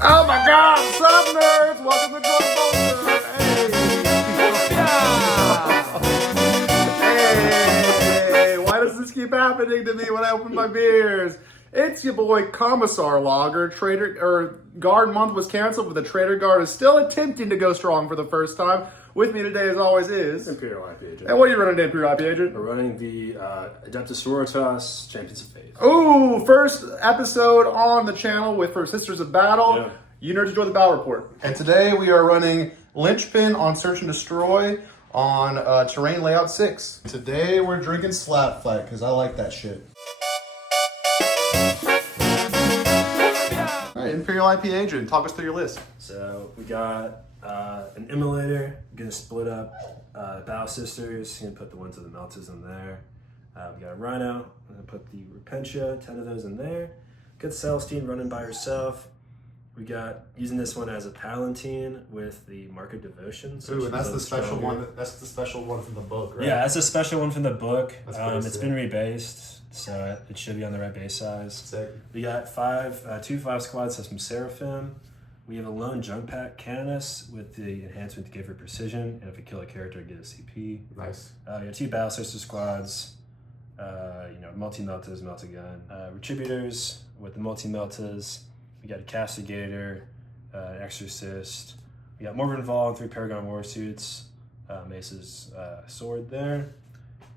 Oh my god, what's up, nerds? Welcome to Drunk Culture. Hey, why does this keep happening to me when I open my beers? It's your boy Commissar Lager. Guard month was canceled, but the Traitor Guard is still attempting to go strong for the first time. With me today, as always, is Imperial IPAgent. And what are you running, Imperial IPAgent? We're running the Adepta Sororitas Champions of Faith. Ooh, first episode on the channel for Sisters of Battle. Yeah. You nerds enjoy the battle report. And today we are running Linchpin on Search and Destroy on Terrain Layout 6. Today we're drinking Slap Fight because I like that shit. All right, Imperial IPAgent, talk us through your list. So we got an Immolator, gonna split up Battle Sisters, gonna put the ones of the Meltas in there. We got a Rhino, I'm gonna put the Repentia, 10 of those in there. Got Celestine running by herself. We got using this one as a Palatine with the Mark of Devotion. So ooh, and that's the special one. That's the special one from the book, right? Yeah, that's a special one from the book. It's been rebased, so it should be on the right base size. Sick. We got two 5 squads, so some Seraphim. We have a lone junk pack Canoness with the enhancement to give her precision, and if we kill a character, get a CP. Nice. We got 2 Battle Sister squads, multi-meltas, melta-gun. Retributors with the multi-meltas. We got a Castigator, Exorcist. We got Morbid VAHL and 3 Paragon Warsuits. Mace's sword there.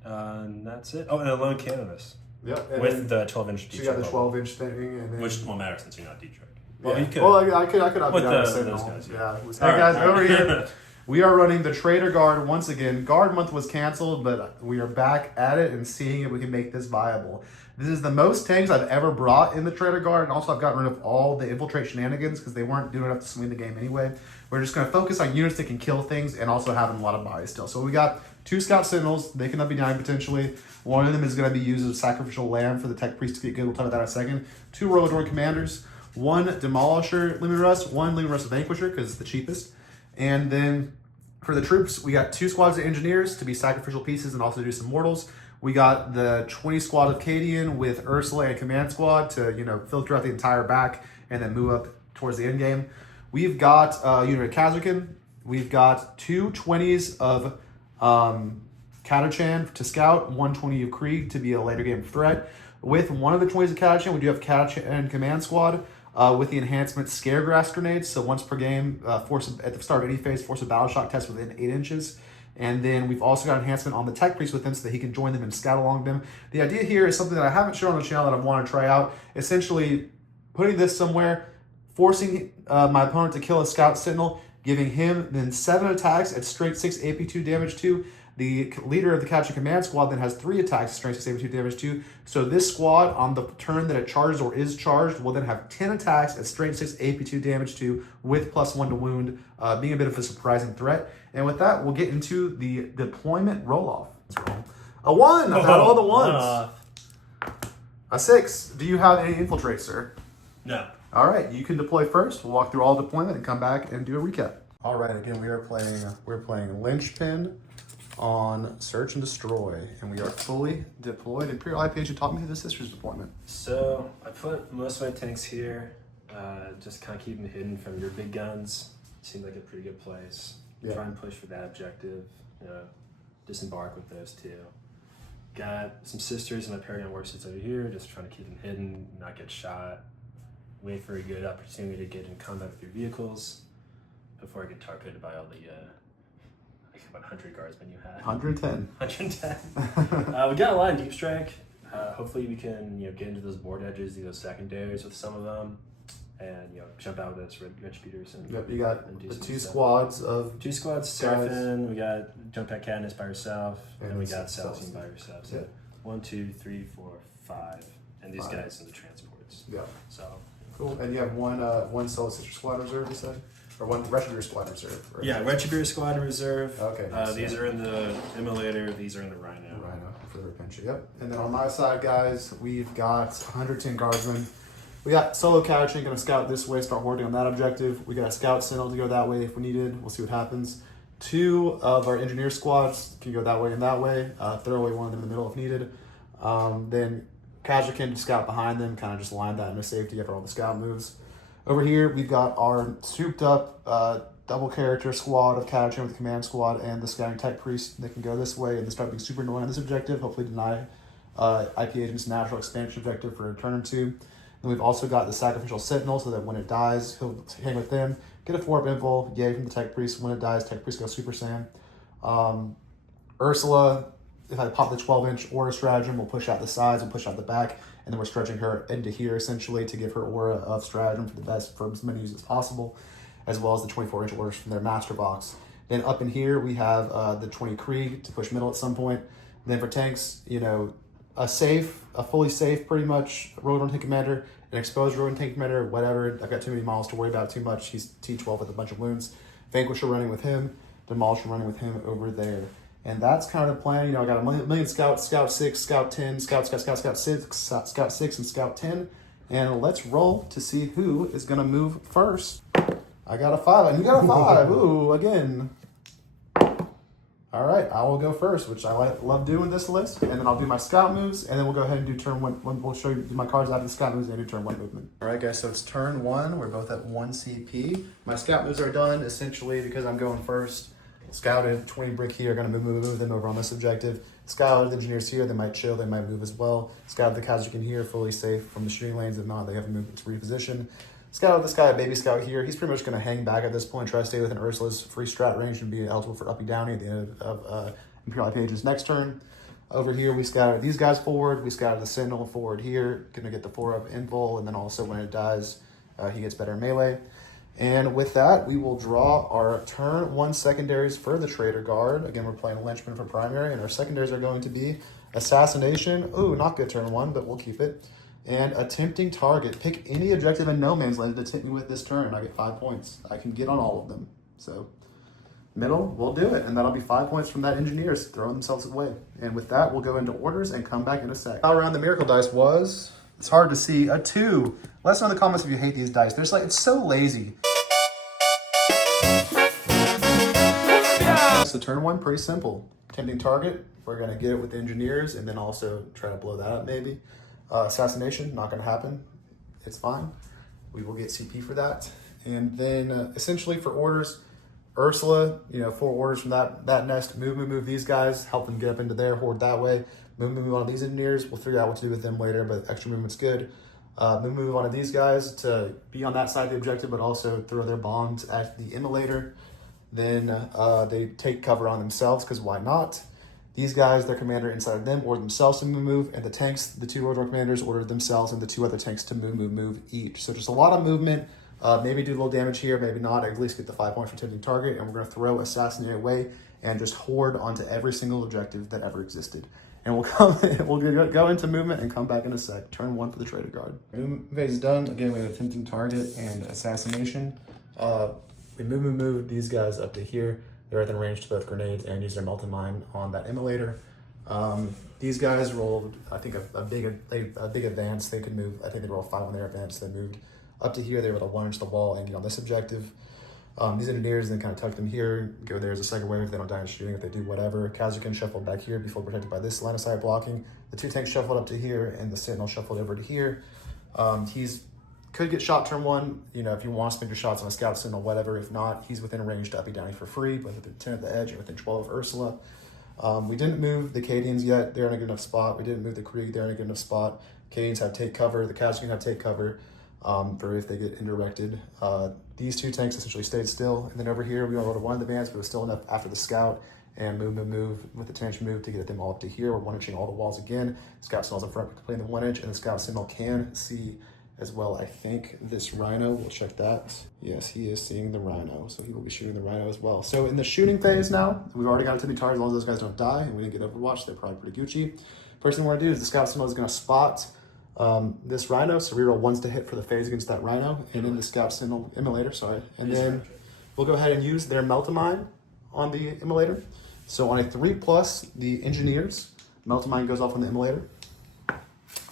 And that's it. Oh, and a lone Canoness. Yep. With the 12-inch So you got the 12-inch thing. And then... which won't matter since you're not Detroit. Well, you could. Well, I could up With and down those Sentinel. guys, Yeah. yeah. Hey guys, over here. We are running the Traitor Guard once again. Guard month was canceled, but we are back at it and seeing if we can make this viable. This is the most tanks I've ever brought in the Traitor Guard, and also I've gotten rid of all the infiltrate shenanigans because they weren't doing enough to swing the game anyway. We're just going to focus on units that can kill things and also having a lot of bodies still. So we got 2 Scout Sentinels. They can up B9 potentially. One of them is going to be used as a sacrificial lamb for the Tech Priest to get good. We'll talk about that in a second. 2 Royal Adorn Commanders. 1 Demolisher Lumen Rust. 1 Lumen Rust Vanquisher because it's the cheapest. And then for the troops, we got 2 squads of Engineers to be sacrificial pieces and also do some Mortals. We got the 20 squad of Cadian with Ursula and Command Squad to, filter out the entire back and then move up towards the end game. We've got a unit of Kazakhin. We've got 2 20s of Katachan to scout, 1 20 of Krieg to be a later game threat. With one of the 20s of Katachan, we do have Katachan Command Squad with the enhancement Scaregrass Grenades. So once per game, at the start of any phase, force a battle shock test within 8 inches. And then we've also got enhancement on the Tech Priest with them so that he can join them and scout along them. The idea here is something that I haven't shown on the channel that I want to try out. Essentially, putting this somewhere, forcing my opponent to kill a Scout Sentinel, giving him then 7 attacks at straight 6 AP2 damage 2. The leader of the Capture Command Squad then has 3 attacks at straight 6 AP2 damage 2. So this squad, on the turn that it charges or is charged, will then have 10 attacks at straight 6 AP2 damage 2 with +1 to wound, being a bit of a surprising threat. And with that, we'll get into the deployment roll-off. A 1! I've had all the 1s. A 6. Do you have any infiltrate, sir? No. All right, you can deploy first. We'll walk through all deployment and come back and do a recap. All right, again, we're playing Linchpin on Search and Destroy, and we are fully deployed. Imperial IPAgent, talk me through the Sisters deployment. So I put most of my tanks here, just kind of keep them hidden from your big guns. Seemed like a pretty good place. Yeah. Try and push for that objective, disembark with those 2. Got some Sisters and my Paragon Warsuits over here, just trying to keep them hidden, not get shot. Wait for a good opportunity to get in combat with your vehicles before I get targeted by all the 100 guardsmen you had. 110. 110. We got a lot of deep strike. Hopefully we can get into those board edges, do those secondaries with some of them, and jump out with those retributors. And yep, you got the 2 stuff. squads of 2 squads. Seraphim. We got jump pack Katniss by herself, and we got Celestine by herself. So 1, 2, 3, 4, 5, and these 5. guys in the transports. Yeah. So cool. And you have one Solo Sister squad reserve, you said, or 1 Retributor squad reserve. Right? Yeah, Retributor squad in reserve. Okay. Nice. These are in the Immolator. These are in the Rhino. Rhino for the Repentia. Yep. And then on my side, guys, we've got 110 guardsmen. We got Solo Katachan going to scout this way, start hoarding on that objective. We got a Scout Sentinel to go that way if we needed. We'll see what happens. 2 of our Engineer squads can go that way and that way. Throw away one of them in the middle if needed. Then Kazakin to scout behind them, kind of just line that into safety after all the scout moves. Over here, we've got our souped up double character squad of Catachan with Command Squad and the Scouting Tech Priest. They can go this way and they start being super annoying on this objective, hopefully deny IPAgent's natural expansion objective for a turn or two. Then we've also got the Sacrificial Sentinel, so that when it dies, he'll hang with them. Get a 4-up invul, yay from the Tech Priest. When it dies, Tech Priest goes Super Saiyan. Ursula, if I pop the 12-inch aura stratagem, we'll push out the sides and push out the back, and then we're stretching her into here essentially to give her aura of stratagem for the best, for as many uses as possible, as well as the 24-inch orders from their master box. Then up in here, we have the 20 Krieg to push middle at some point. And then for tanks, you know, a fully safe, pretty much, Road Tank Commander, an exposed Road Tank Commander, whatever. I've got too many models to worry about too much. He's T12 with a bunch of wounds. Vanquisher running with him, Demolisher running with him over there. And that's kind of the plan. You know, I got a million scouts, Scout 6, Scout 10, Scout 6, Scout 6, and Scout 10. And let's roll to see who is going to move first. I got a 5, and you got a 5. Ooh, again. All right, I will go first, which I love doing this list. And then I'll do my scout moves, and then we'll go ahead and do turn 1. We'll show you my cards after the scout moves and do turn 1 movement. All right, guys, so it's turn 1. We're both at 1 CP. My scout moves are done, essentially, because I'm going first. Scouted, 20 brick here, gonna move them over on this objective. Scouted the engineers here, they might chill, they might move as well. Scouted the Kazakhstan here, fully safe from the shooting lanes. If not, they have to move to reposition. Scouted this guy, baby scout here. He's pretty much gonna hang back at this point, try to stay within Ursula's free strat range and be eligible for uppy downy at the end of Imperial IPAgent's next turn. Over here, we scouted these guys forward. We scouted the Sentinel forward here, gonna get the 4-up invul, and then also when it dies, he gets better melee. And with that, we will draw our turn 1 secondaries for the Traitor Guard. Again, we're playing Lynchman for primary, and our secondaries are going to be Assassination. Ooh, not good turn 1, but we'll keep it. And Attempting Target. Pick any objective in no man's land to tempt me with this turn. I get 5 points. I can get on all of them. So, middle, we'll do it. And that'll be 5 points from that engineers throwing themselves away. And with that, we'll go into orders and come back in a sec. How around the Miracle Dice was... It's hard to see. A 2. Let us know in the comments if you hate these dice. There's like, it's so lazy. So turn 1, pretty simple. Tempting Target, we're gonna get it with the engineers and then also try to blow that up maybe. Assassination, not gonna happen. It's fine. We will get CP for that. And then essentially for orders, Ursula, you know, 4 orders from that nest. Move these guys, help them get up into their horde that way. Move on to these engineers. We'll figure out what to do with them later, but extra movement's good. Move on to these guys to be on that side of the objective, but also throw their bombs at the immolator. Then they take cover on themselves, because why not? These guys, their commander inside of them, order themselves to move, and the tanks, the 2 order commanders, ordered themselves and the 2 other tanks to move each. So just a lot of movement. Maybe do a little damage here, maybe not. At least get the 5 points for tempting target, and we're going to throw Assassinate away and just horde onto every single objective that ever existed. And we'll go into movement and come back in a sec. Turn 1 for the Traitor Guard. Movement phase is done. Again, we have Tempting Target and Assassination. We move these guys up to here. They're within range to both grenades and use their multi-mine on that immolator. These guys rolled, I think, a big advance. They could move. I think they rolled 5 on their advance. They moved up to here. They were able to 1-inch the wall and get on this objective. These engineers then kind of tuck them here, go there as a second wave if they don't die in shooting, if they do whatever. Kazakhstan shuffled back here before protected by this line of sight blocking. The 2 tanks shuffled up to here, and the Sentinel shuffled over to here. Could get shot turn 1, you know, if you want to spend your shots on a Scout Sentinel, whatever. If not, he's within range to uppy downy for free, but within 10 at the edge and within 12 of Ursula. We didn't move the Cadians yet. They're in a good enough spot. We didn't move the Krieg. They're in a good enough spot. Cadians have take cover. The Kazakhstan have take cover for if they get indirected. These 2 tanks essentially stayed still. And then over here, we rolled a 1 in advance, but it was still enough after the Scout. And move with the 10-inch move to get them all up to here. We're 1-inching all the walls again. Scout Sentinel's in front, completing the 1-inch, and the Scout Sentinel can see as well, I think, this Rhino. We'll check that. Yes, he is seeing the Rhino, so he will be shooting the Rhino as well. So in the shooting phase now, we've already got a Timmy target. As long as those guys don't die and we didn't get overwatched, they're probably pretty Gucci. First thing we want to do is the Scout Sentinel is going to spot this Rhino, so reroll 1s to hit for the phase against that Rhino, and then the Scout Sentinel immolator, sorry. And then we'll go ahead and use their Melt-A-Mine on the immolator. So on a 3+, the engineers, Melt-A-Mine goes off on the immolator.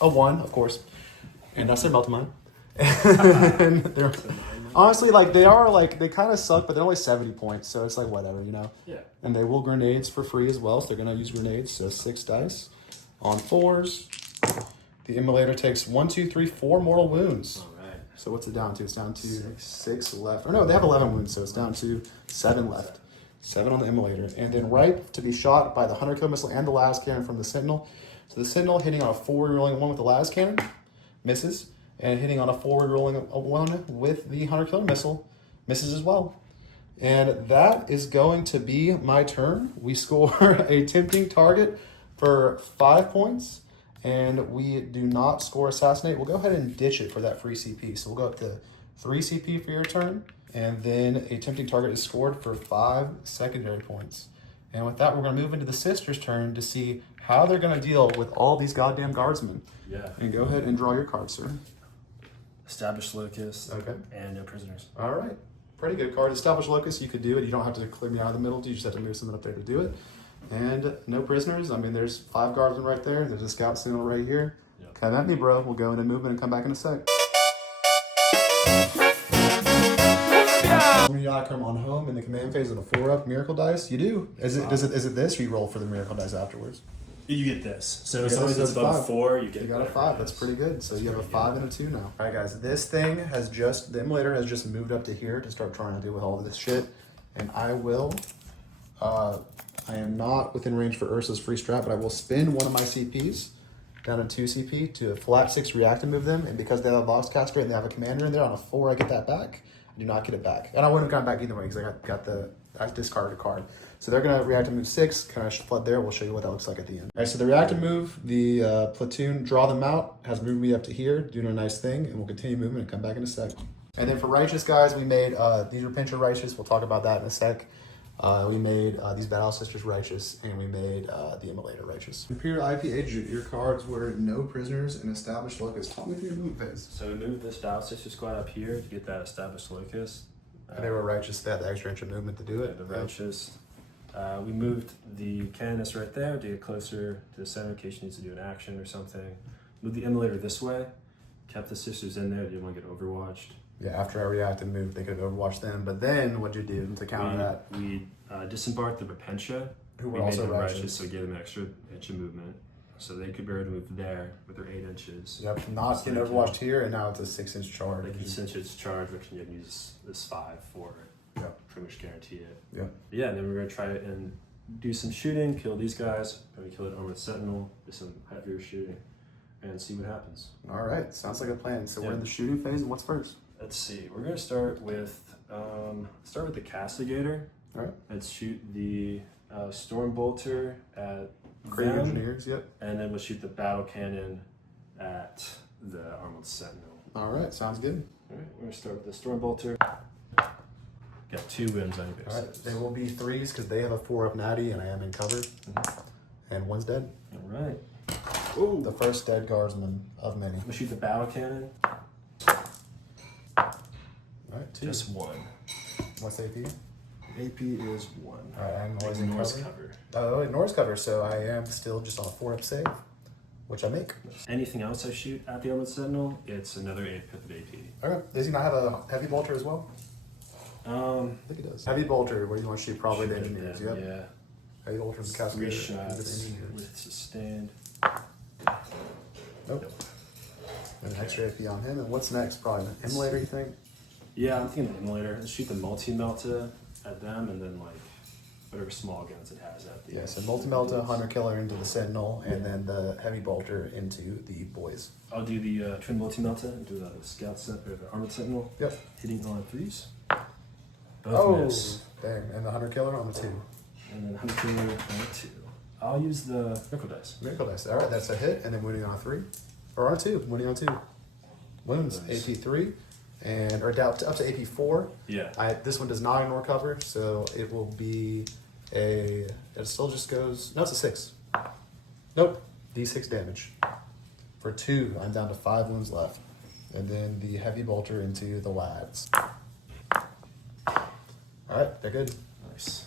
A 1, of course. And that's their Melt-A-Mine. And they're honestly, like, they kind of suck, but they're only 70 points, so it's like whatever, you know? Yeah. And they will grenades for free as well, so they're going to use grenades, so 6 dice. On 4s, the immolator takes 1, 2, 3, 4 mortal wounds. All right. So what's it down to? It's down to 6 left. Or no, they have 11 wounds, so it's down to 7 left. 7 on the immolator. And then right to be shot by the hunter kill missile and the las cannon from the sentinel. So the sentinel hitting on a forward rolling one with the las cannon, misses. And hitting on a forward rolling one with the hunter killer missile, misses as well. And that is going to be my turn. We score a tempting target for 5 points. And we do not score assassinate. We'll go ahead and ditch it for that free CP. So we'll go up to 3 CP for your turn. And then a tempting target is scored for 5 secondary points. And with that, we're going to move into the sister's turn to see how they're going to deal with all these goddamn guardsmen. Yeah. And go ahead and draw your card, sir. Established locus. Okay. And no prisoners. All right. Pretty good card. Established locus, you could do it. You don't have to clear me out of the middle. You just have to move something up there to do it. And no prisoners. I mean, there's 5 guardsmen right there. There's a scout signal right here. Yep. Come at me, bro. We'll go into movement and come back in a sec. When you come on home in the command phase of the 4-up miracle dice, you do. Is it this or you roll for the miracle dice afterwards? You get this. So as Yeah, long as it's that's above 5. 4, you get You got a 5. That's pretty good. So you have a 5 and a 2 now. All right, guys. This thing has just, the immolator has just moved up to here to start trying to deal with all of this shit. And I will, I am not within range for Ursa's free strat, but I will spin one of my CPs down to 2 CP to a flat 6 react and move them. And because they have a box caster and they have a commander in there, on a 4 I get that back. I do not get it back. And I wouldn't have gotten back either way because I discarded a card. So they're going to react and move 6. Kind of flood there. We'll show you what that looks like at the end. All right, so the react and move, the platoon, draw them out, has moved me up to here, doing a nice thing, and we'll continue moving and come back in a sec. And then for Righteous, guys, we made, these are Pincher Righteous. We'll talk about that in a sec. We made these Battle Sisters Righteous, and we made the Immolator Righteous. Imperial IPAgent, your cards were no prisoners and established locus. Talk me through your move phase. So we moved this Battle Sister squad up here to get that established locus. And they were Righteous, they had the extra inch of movement to do it. The Righteous. We moved the canonist right there to get closer to the center in case she needs to do an action or something. Moved the immolator this way. Kept the sisters in there. Didn't want to get overwatched. Yeah, after I reacted and moved, they could have overwatched them. But then what'd you do to counter that? We disembarked the Repentia. Who were we also made them Righteous. so we gave them an extra inch of movement. So they could be able to move there with their 8 inches. Yep, not getting overwatched here, and now it's a 6-inch charge. They can cinch its charge, which you can use this 5 for. Yep. Pretty much guarantee it. Yep. Yeah, and then we're gonna try it and do some shooting, kill these guys, maybe kill an armored sentinel, do some heavier shooting, and see what happens. All right, sounds like a plan. So we're Yeah. in the shooting phase, and what's first? Let's see. We're gonna start with the castigator. All right. Let's shoot the storm bolter at Crane them, Engineers, yep. and then we'll shoot the battle cannon at the armored sentinel. All right, sounds good. All right, we're gonna start with the storm bolter. Got 2 wins on your All right, bases. they will be 3s because they have a 4-up natty, and I am in cover. And one's dead. All right. Ooh. The first dead guardsman of many. We'll shoot the battle cannon. All right, 2. Just 1. What's AP? AP is 1. All right, I'm always in Norse cover. Oh, Norse cover, so I am still just on a 4-up save, which I make. Anything else I shoot at the armored sentinel, it's another 8 pip of AP. Okay, does he not have a heavy bolter as well? I think he does. Heavy bolter, where you want to shoot probably the engineers, yep. Yeah. Heavy bolter is the 3 cascade. shots with sustained. Nope. And an extra AP on him. And what's next? Probably an immolator, you think? Yeah, I'm thinking the immolator. Let's shoot the multi-melta at them, and then like whatever small guns it has at the. Yeah, so multi-melta, hunter killer into the sentinel, and then the heavy bolter into the boys. I'll do the twin multi-melta and do the scout or the armored sentinel. Yep. Hitting on 3s. Both miss. Dang. And the hunter killer on the 2. And then hunter killer on 2. I'll use the miracle dice. Miracle dice. All right, that's a hit, and then winning on a 3. Or on a 2. Winning on 2. Wounds, Nice. AP 3. And or down up to AP 4. Yeah. This one does not ignore cover, so it will be a. It still just goes. No, it's a 6. Nope. D6 damage. For 2, I'm down to 5 wounds left, and then the heavy bolter into the lads. All right, they're good. Nice.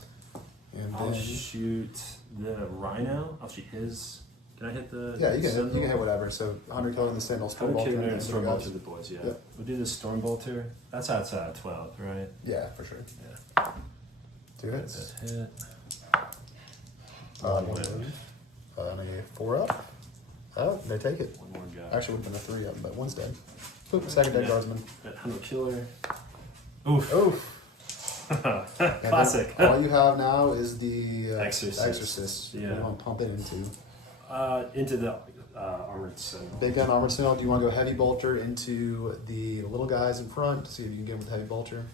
And I'll then shoot the rhino. I'll shoot his. Can I hit the? yeah, you sentinel? can hit whatever. So hunter killer in the sentinel, storm Hunter bolter, killer and and then storm the bolter guys. the boys. Yeah. Yep. We'll do the storm bolter. That's outside of 12, right? Yeah, for sure. Yeah. 2 hits. That hit. One One wound. And a 4 up. Oh, they take it. One more guy. Actually, would have been a 3 up, but one's dead. Boop, second dead guardsman. That Hunter Killer. Oof. Oof. Classic. All you have now is the Exorcist. Yeah. What do you want to pump it into? Into the Armored Sentinel. Big gun armored sentinel. Do you want to go heavy bolter into the little guys in front? See if you can get them with heavy bolter.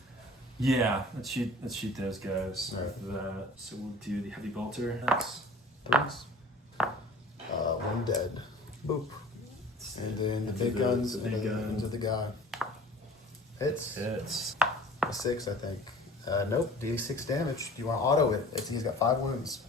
Yeah, let's shoot those guys. All right. With that. So we'll do the heavy bolter. Threes. One dead. Boop. And then the big guns into the guy. Hits. A 6, I think. Nope. D6 damage. Do you want to auto it? He's got 5 wounds.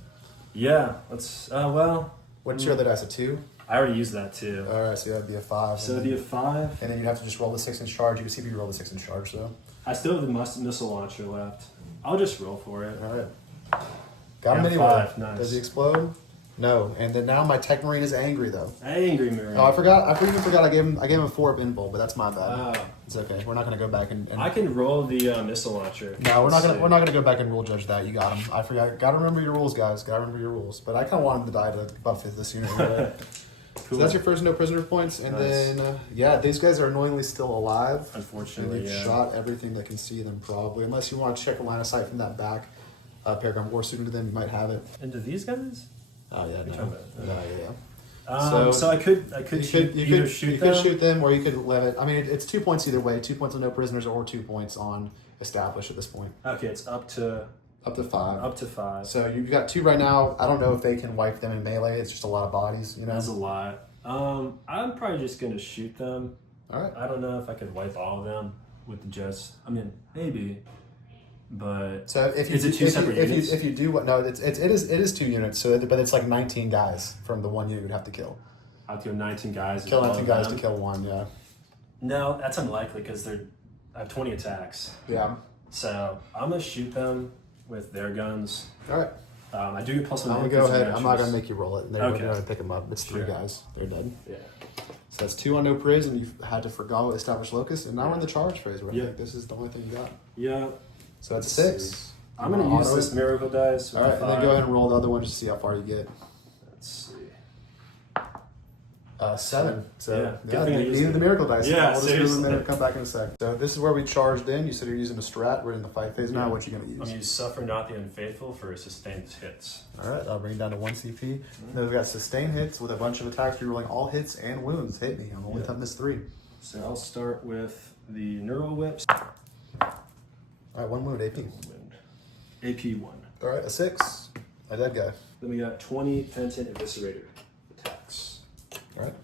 Yeah. Let's. Well. What's your other dice? A 2? I already used that too. All right, so that'd be a 5. So it'd be a 5. And then you'd have to just roll the 6-inch charge. You can see if you roll the 6-inch charge, though. I still have the missile launcher left. I'll just roll for it. All right. Got him anyway. 5. Nice. Does he explode? No. And then now my Tech Marine is angry, though. Angry Marine. Oh, I forgot. I even forgot I gave him a 4 up invul, but that's my bad. It's okay. We're not gonna go back and I can roll the missile launcher. No, we're not gonna go back and rule judge that. You got him. I forgot. Gotta remember your rules, guys. Gotta remember your rules. But I kind of wanted to die to buff it this unit. Anyway. Cool. So that's your first no prisoner points, and then these guys are annoyingly still alive. Unfortunately, and you've shot everything that can see them probably, unless you want to check a line of sight from that back paragon war student to them. You might have it. And do these guys? Oh yeah, no. Yeah. So I could either shoot them. You could shoot them, or you could let it. I mean, it's 2 points either way. 2 points on no prisoners, or 2 points on established at this point. Okay, it's up to 5. Up to 5. So you've got 2 right now. I don't know if they can wipe them in melee. It's just a lot of bodies, you know. That's a lot. I'm probably just gonna shoot them. All right. I don't know if I could wipe all of them with the jets. I mean, maybe. But so if you do what? No, it is 2 units. So but it's like 19 guys from the 1 unit you'd have to kill. I have to go 19 guys. Kill 19 guys to kill 1. Yeah. No, that's unlikely because I have 20 attacks. Yeah. So I'm gonna shoot them with their guns. All right. I do get plus 1. I'm gonna go ahead. I'm not gonna make you roll it. They're okay. gonna pick them up. It's 3 guys. They're dead. Yeah. So that's 2 on no praise, and you've had to forgo established locus, and now we're in the charge phase where I think this is the only thing you got. Yeah. So that's 6. I'm gonna use this miracle dice. All right, and then go ahead and roll the other one just to see how far you get. Let's see. 7. So yeah, needed the miracle dice. Yeah, we'll just give them a minute. Come back in a sec. So this is where we charged in. You said you're using a strat. We're in the fight phase now. What you gonna use? I'm gonna use Suffer Not the Unfaithful for sustained hits. All right, I'll bring it down to 1 CP. Then we've got sustained hits with a bunch of attacks. You're rolling all hits and wounds. Hit me. I'm only time this 3. So I'll start with the Neural Whips. All right, 1 wound AP. AP 1. All right, a 6. A dead guy. Then we got 20 Penitent Eviscerator attacks. All right.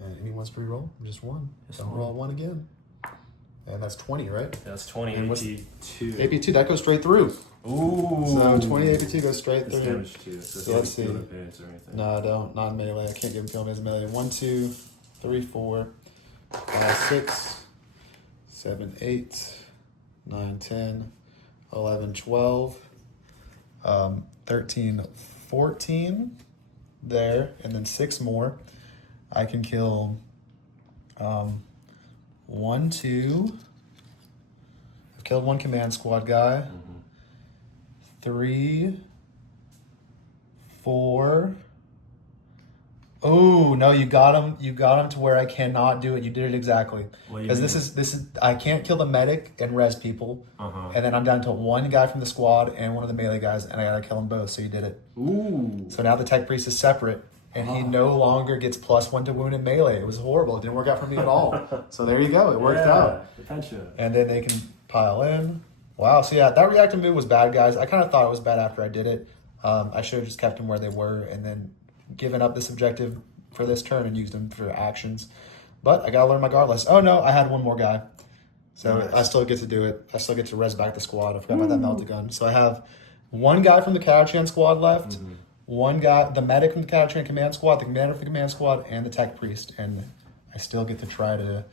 And anyone's pre-roll? Just 1. Don't roll 1 again. And that's 20, right? That's 20 and AP2. AP2, that goes straight through. Ooh. So 20 AP2 goes straight through. Damage too. So let's see. No, I don't. Not in melee. I can't give him field as melee. 1, 2, 3, 4, 5, 6, 7, 8, 9, 10, 11, 12, 13, 14 there, and then 6 more. I can kill 1, 2. I've killed 1 command squad guy. 3, 4. Oh no, you got him. You got him to where I cannot do it. You did it exactly. Because this is I can't kill the medic and res people, and then I'm down to 1 guy from the squad and 1 of the melee guys, and I gotta kill them both. So you did it. Ooh. So now the tech priest is separate, and he no longer gets +1 to wound in melee. It was horrible. It didn't work out for me at all. So there you go. It worked out. And then they can pile in. Wow. So yeah, that reactive move was bad, guys. I kind of thought it was bad after I did it. I should have just kept them where they were, and then given up this objective for this turn and used them for actions. But I gotta learn my guard list. Oh no, I had 1 more guy. So nice. I still get to do it. I still get to res back the squad. I forgot about that melted gun. So I have 1 guy from the Catachan squad left, 1 guy, the medic from the Catachan command squad, the commander from the command squad, and the tech priest. And I still get to try to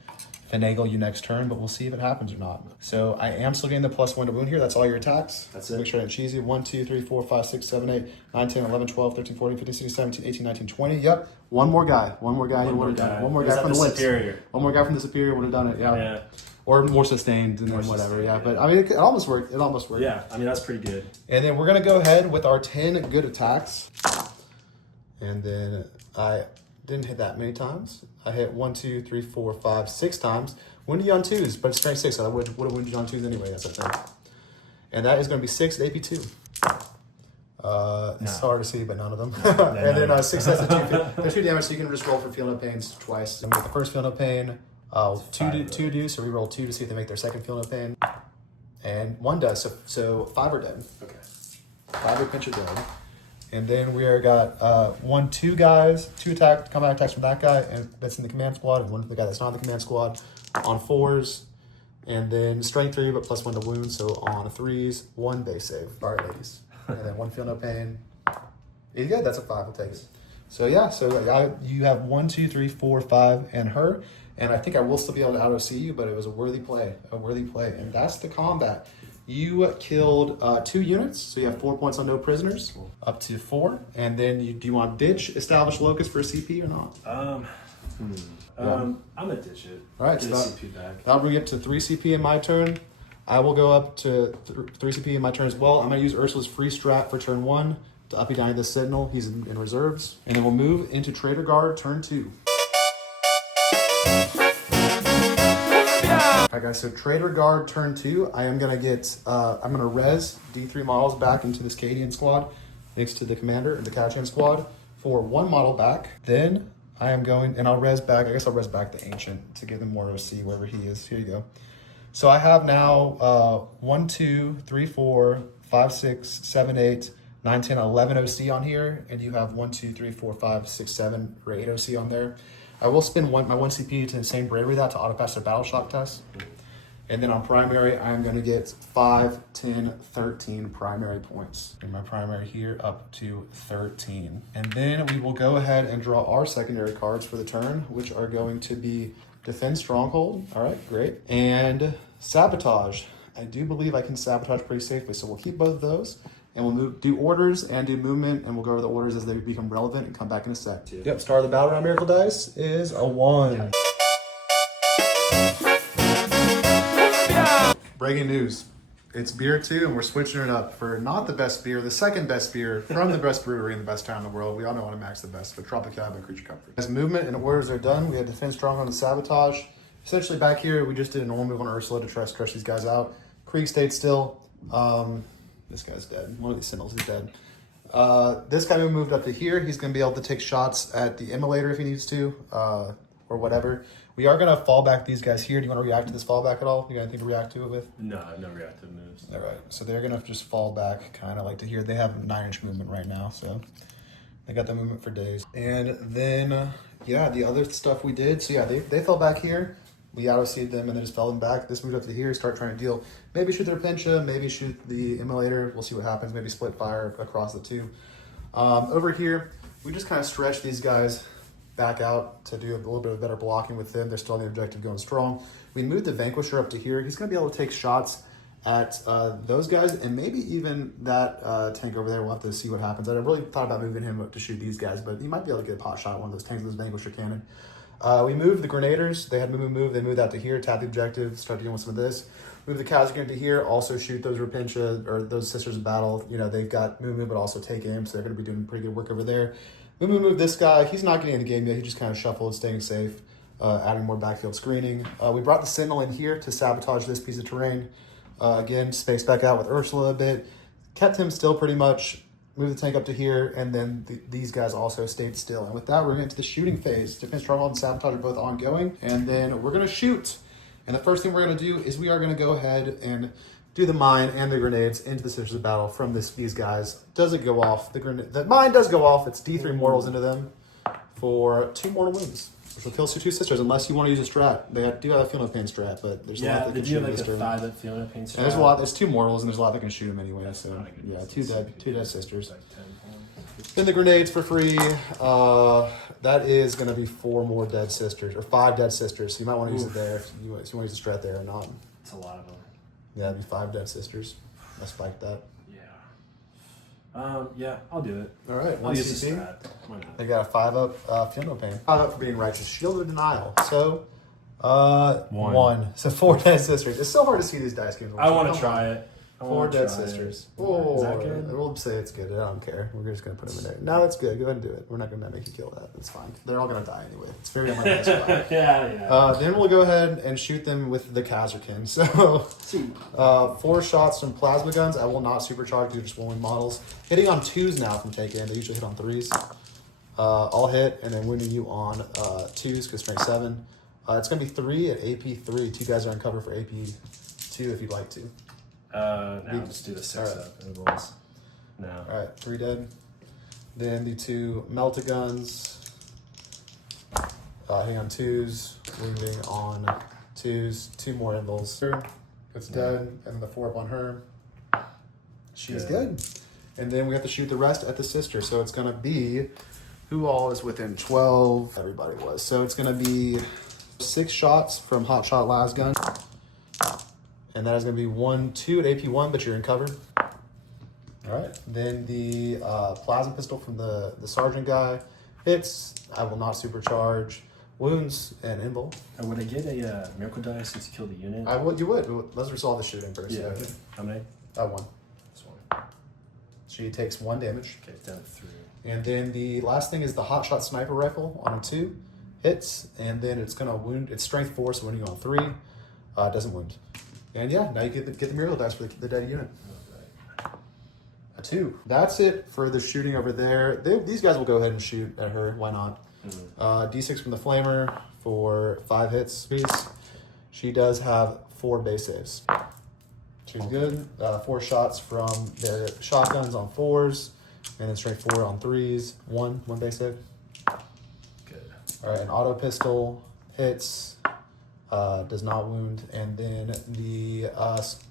finagle you next turn, but we'll see if it happens or not. So I am still getting the +1 to wound here. That's all your attacks. That's it. Make sure I didn't cheese you. 1, 2, 3, 4, 5, 6, 7, 8, 9, 10, 11, 12, 13, 14, 15, 16, 17, 18, 19, 20. Yep. 1 more guy. 1 more guy. One more guy. One more guy from the Superior. 1 more guy from the Superior would have done it. Yeah. Or more sustained and then whatever. Yeah. But I mean, it almost worked. It almost worked. Yeah. I mean, that's pretty good. And then we're going to go ahead with our 10 good attacks. And then I Didn't hit that many times. I hit 1, 2, 3, 4, 5, 6 times. Winded on 2s, but it's strength 6, so I would have winded on 2s anyway, that's the thing. And that is going to be 6 at AP2. It's hard to see, but none of them. And then 6 sets of 2. There's 2 damage, so you can just roll for feel no pains twice. And with the first feel no pain, 2 do, so we roll 2 to see if they make their second feel no pain. And 1 does, so 5 are dead. Okay. 5 repinch are dead. And then we are got 1, 2 guys, 2 combat attacks from that guy, and that's in the command squad, and 1 for the guy that's not in the command squad on 4s. And then strength 3, but plus 1 to wound, so on 3s, 1 base save. All right, ladies. And then 1 feel no pain. He's good. That's a 5. We'll take it. So yeah, so you have 1, 2, 3, 4, 5, and her. And I think I will still be able to auto see you, but it was a worthy play. And that's the combat. You killed 2 units, so you have 4 points on no prisoners, up to 4. And then do you want to ditch established locus for a CP or not? I'm gonna ditch it. All right, get so CP back. That'll bring it to 3 CP in my turn. I will go up to 3 CP in my turn as well. I'm going to use Ursula's free strat for turn 1 to up down this Sentinel. He's in reserves. And then we'll move into Traitor Guard turn 2. Alright guys, so Traitor Guard turn 2. I am going to get, I'm going to res D3 models back into this Cadian squad next to the commander and the Kachan squad for 1 model back. Then I am going, and I'll res back, I guess I'll res back the Ancient to give them more OC wherever he is. Here you go. So I have now 1, 2, 3, 4, 5, 6, 7, 8, 9, 10, 11 OC on here, and you have 1, 2, 3, 4, 5, 6, 7, or 8 OC on there. I will spend my 1 CP to Insane Bravery that to auto pass their battle shock test. And then on primary, I'm going to get 5, 10, 13 primary points. And my primary here up to 13. And then we will go ahead and draw our secondary cards for the turn, which are going to be Defend Stronghold. All right, great. And Sabotage. I do believe I can sabotage pretty safely, so we'll keep both of those. And we'll do orders and do movement, and we'll go over the orders as they become relevant and come back in a sec. Yep, start of the battle round Miracle Dice is a 1. Breaking news. It's beer 2, and we're switching it up for not the best beer, the second best beer from the best brewery in the best town in the world. We all know how to max the best, but Tropicana by Creature Comfort. As movement and orders are done, we had Defend Stronghold and Sabotage. Essentially back here, we just did a normal move on Ursula to try to crush these guys out. Krieg stayed still. This guy's dead. One of these Sentinels is dead. This guy moved up to here. He's going to be able to take shots at the Immolator if he needs to, or whatever. We are going to fall back these guys here. Do you want to react to this fallback at all? You got anything to react to it with? No, no reactive moves. All right. So they're going to just fall back kind of like to here. They have 9-inch movement right now, so they got the movement for days. And then, yeah, the other stuff we did. So, yeah, they fell back here. We auto-seed them and then just fell them back. This moved up to here, start trying to deal. Maybe shoot their Pincha, maybe shoot the Immolator. We'll see what happens. Maybe split fire across the 2. Over here, we just kind of stretch these guys back out to do a little bit of better blocking with them. They're still on the objective going strong. We moved the Vanquisher up to here. He's going to be able to take shots at those guys and maybe even that tank over there. We'll have to see what happens. I really thought about moving him up to shoot these guys, but he might be able to get a pot shot at one of those tanks with his Vanquisher cannon. We moved the Grenadiers. They had move. They moved out to here, tap the objective, start dealing with some of this. Move the Kazakh to here, also shoot those Rapincha or those Sisters of Battle. You know, they've got move, but also take aim, so they're going to be doing pretty good work over there. Move this guy. He's not getting in the game yet. He just kind of shuffled, staying safe, adding more backfield screening. We brought the Sentinel in here to sabotage this piece of terrain. Again, space back out with Ursula a bit. Kept him still pretty much. Move the tank up to here, and then these guys also stayed still. And with that, we're going into the shooting phase. Defense, Stronghold, and Sabotage are both ongoing. And then we're going to shoot. And the first thing we're going to do is we are going to go ahead and do the mine and the grenades into the Sisters of Battle from these guys. Does it go off? The mine does go off. It's D3 mortals into them for 2 mortal wounds. Which will kill 2 Sisters unless you want to use a strat. They do have a Feel No Pain strat, but there's a lot that can shoot like this turn. 5 that Feel No Pain strat. And there's a lot. There's 2 mortals and there's a lot that can shoot them anyway. That's so yeah, 2 dead Sisters. Like 10 points. Then the grenades for free. That is going to be 4 more dead Sisters or 5 dead Sisters. So you might want to use it there if you want to use the strat there or not. It's a lot of them. Yeah, it'd be 5 dead Sisters. I spiked that. Yeah, I'll do it. All right, I'll use the CP. strat. Why not? They got a 5-up Feel No Pain. 5-up for being righteous. Shield of Denial. So, 1. So 4 dead Sisters. It's so hard to see these dice games. I want to try it. 4 dead try it. sisters. Is that good? We'll say it's good. I don't care. We're just gonna put them in there. No, it's good. Go ahead and do it. We're not gonna make you kill that. It's fine. They're all gonna die anyway. It's very unlikely. Yeah. Then we'll go ahead and shoot them with the Kazarkin. So, 4 shots from plasma guns. I will not supercharge. They're just rolling models. Hitting on 2s now from take aim. They usually hit on 3s. I'll hit and then wounding you on 2s because strength 7. It's gonna be 3 at AP 3. 2 guys are on cover for AP 2 if you'd like to. Now just do the 6 up. Intervals. No. All right, 3 dead. Then the 2 melta guns. Hitting on 2s, wounding on 2s. 2 more intervals. It's dead, and then the 4 up on her. She is good. And then we have to shoot the rest at the sister. So it's gonna be who all is within 12. Everybody was. So it's gonna be 6 shots from Hot Shot Las Gun. And that is going to be 1, 2 at AP1, but you're in cover. All right. Then the plasma pistol from the sergeant guy hits. I will not supercharge. Wounds and invul. And would I get a miracle die since you killed the unit? You would. Let's resolve the shooting first. Yeah. How many? 1. This one. She takes 1 damage. Okay, down to 3. And then the last thing is the Hot Shot Sniper Rifle on a 2. Hits. And then it's going to wound. It's strength 4, so wounding on 3. Doesn't wound. And yeah, now you get the miracle dice for the dead unit. A 2. That's it for the shooting over there. These guys will go ahead and shoot at her. Why not? D6 from the flamer for 5 hits. Please. She does have 4 base saves. She's good. 4 shots from their shotguns on 4s, and then straight 4 on 3s. 1 base save. Good. All right, an auto pistol hits. Does not wound, and then the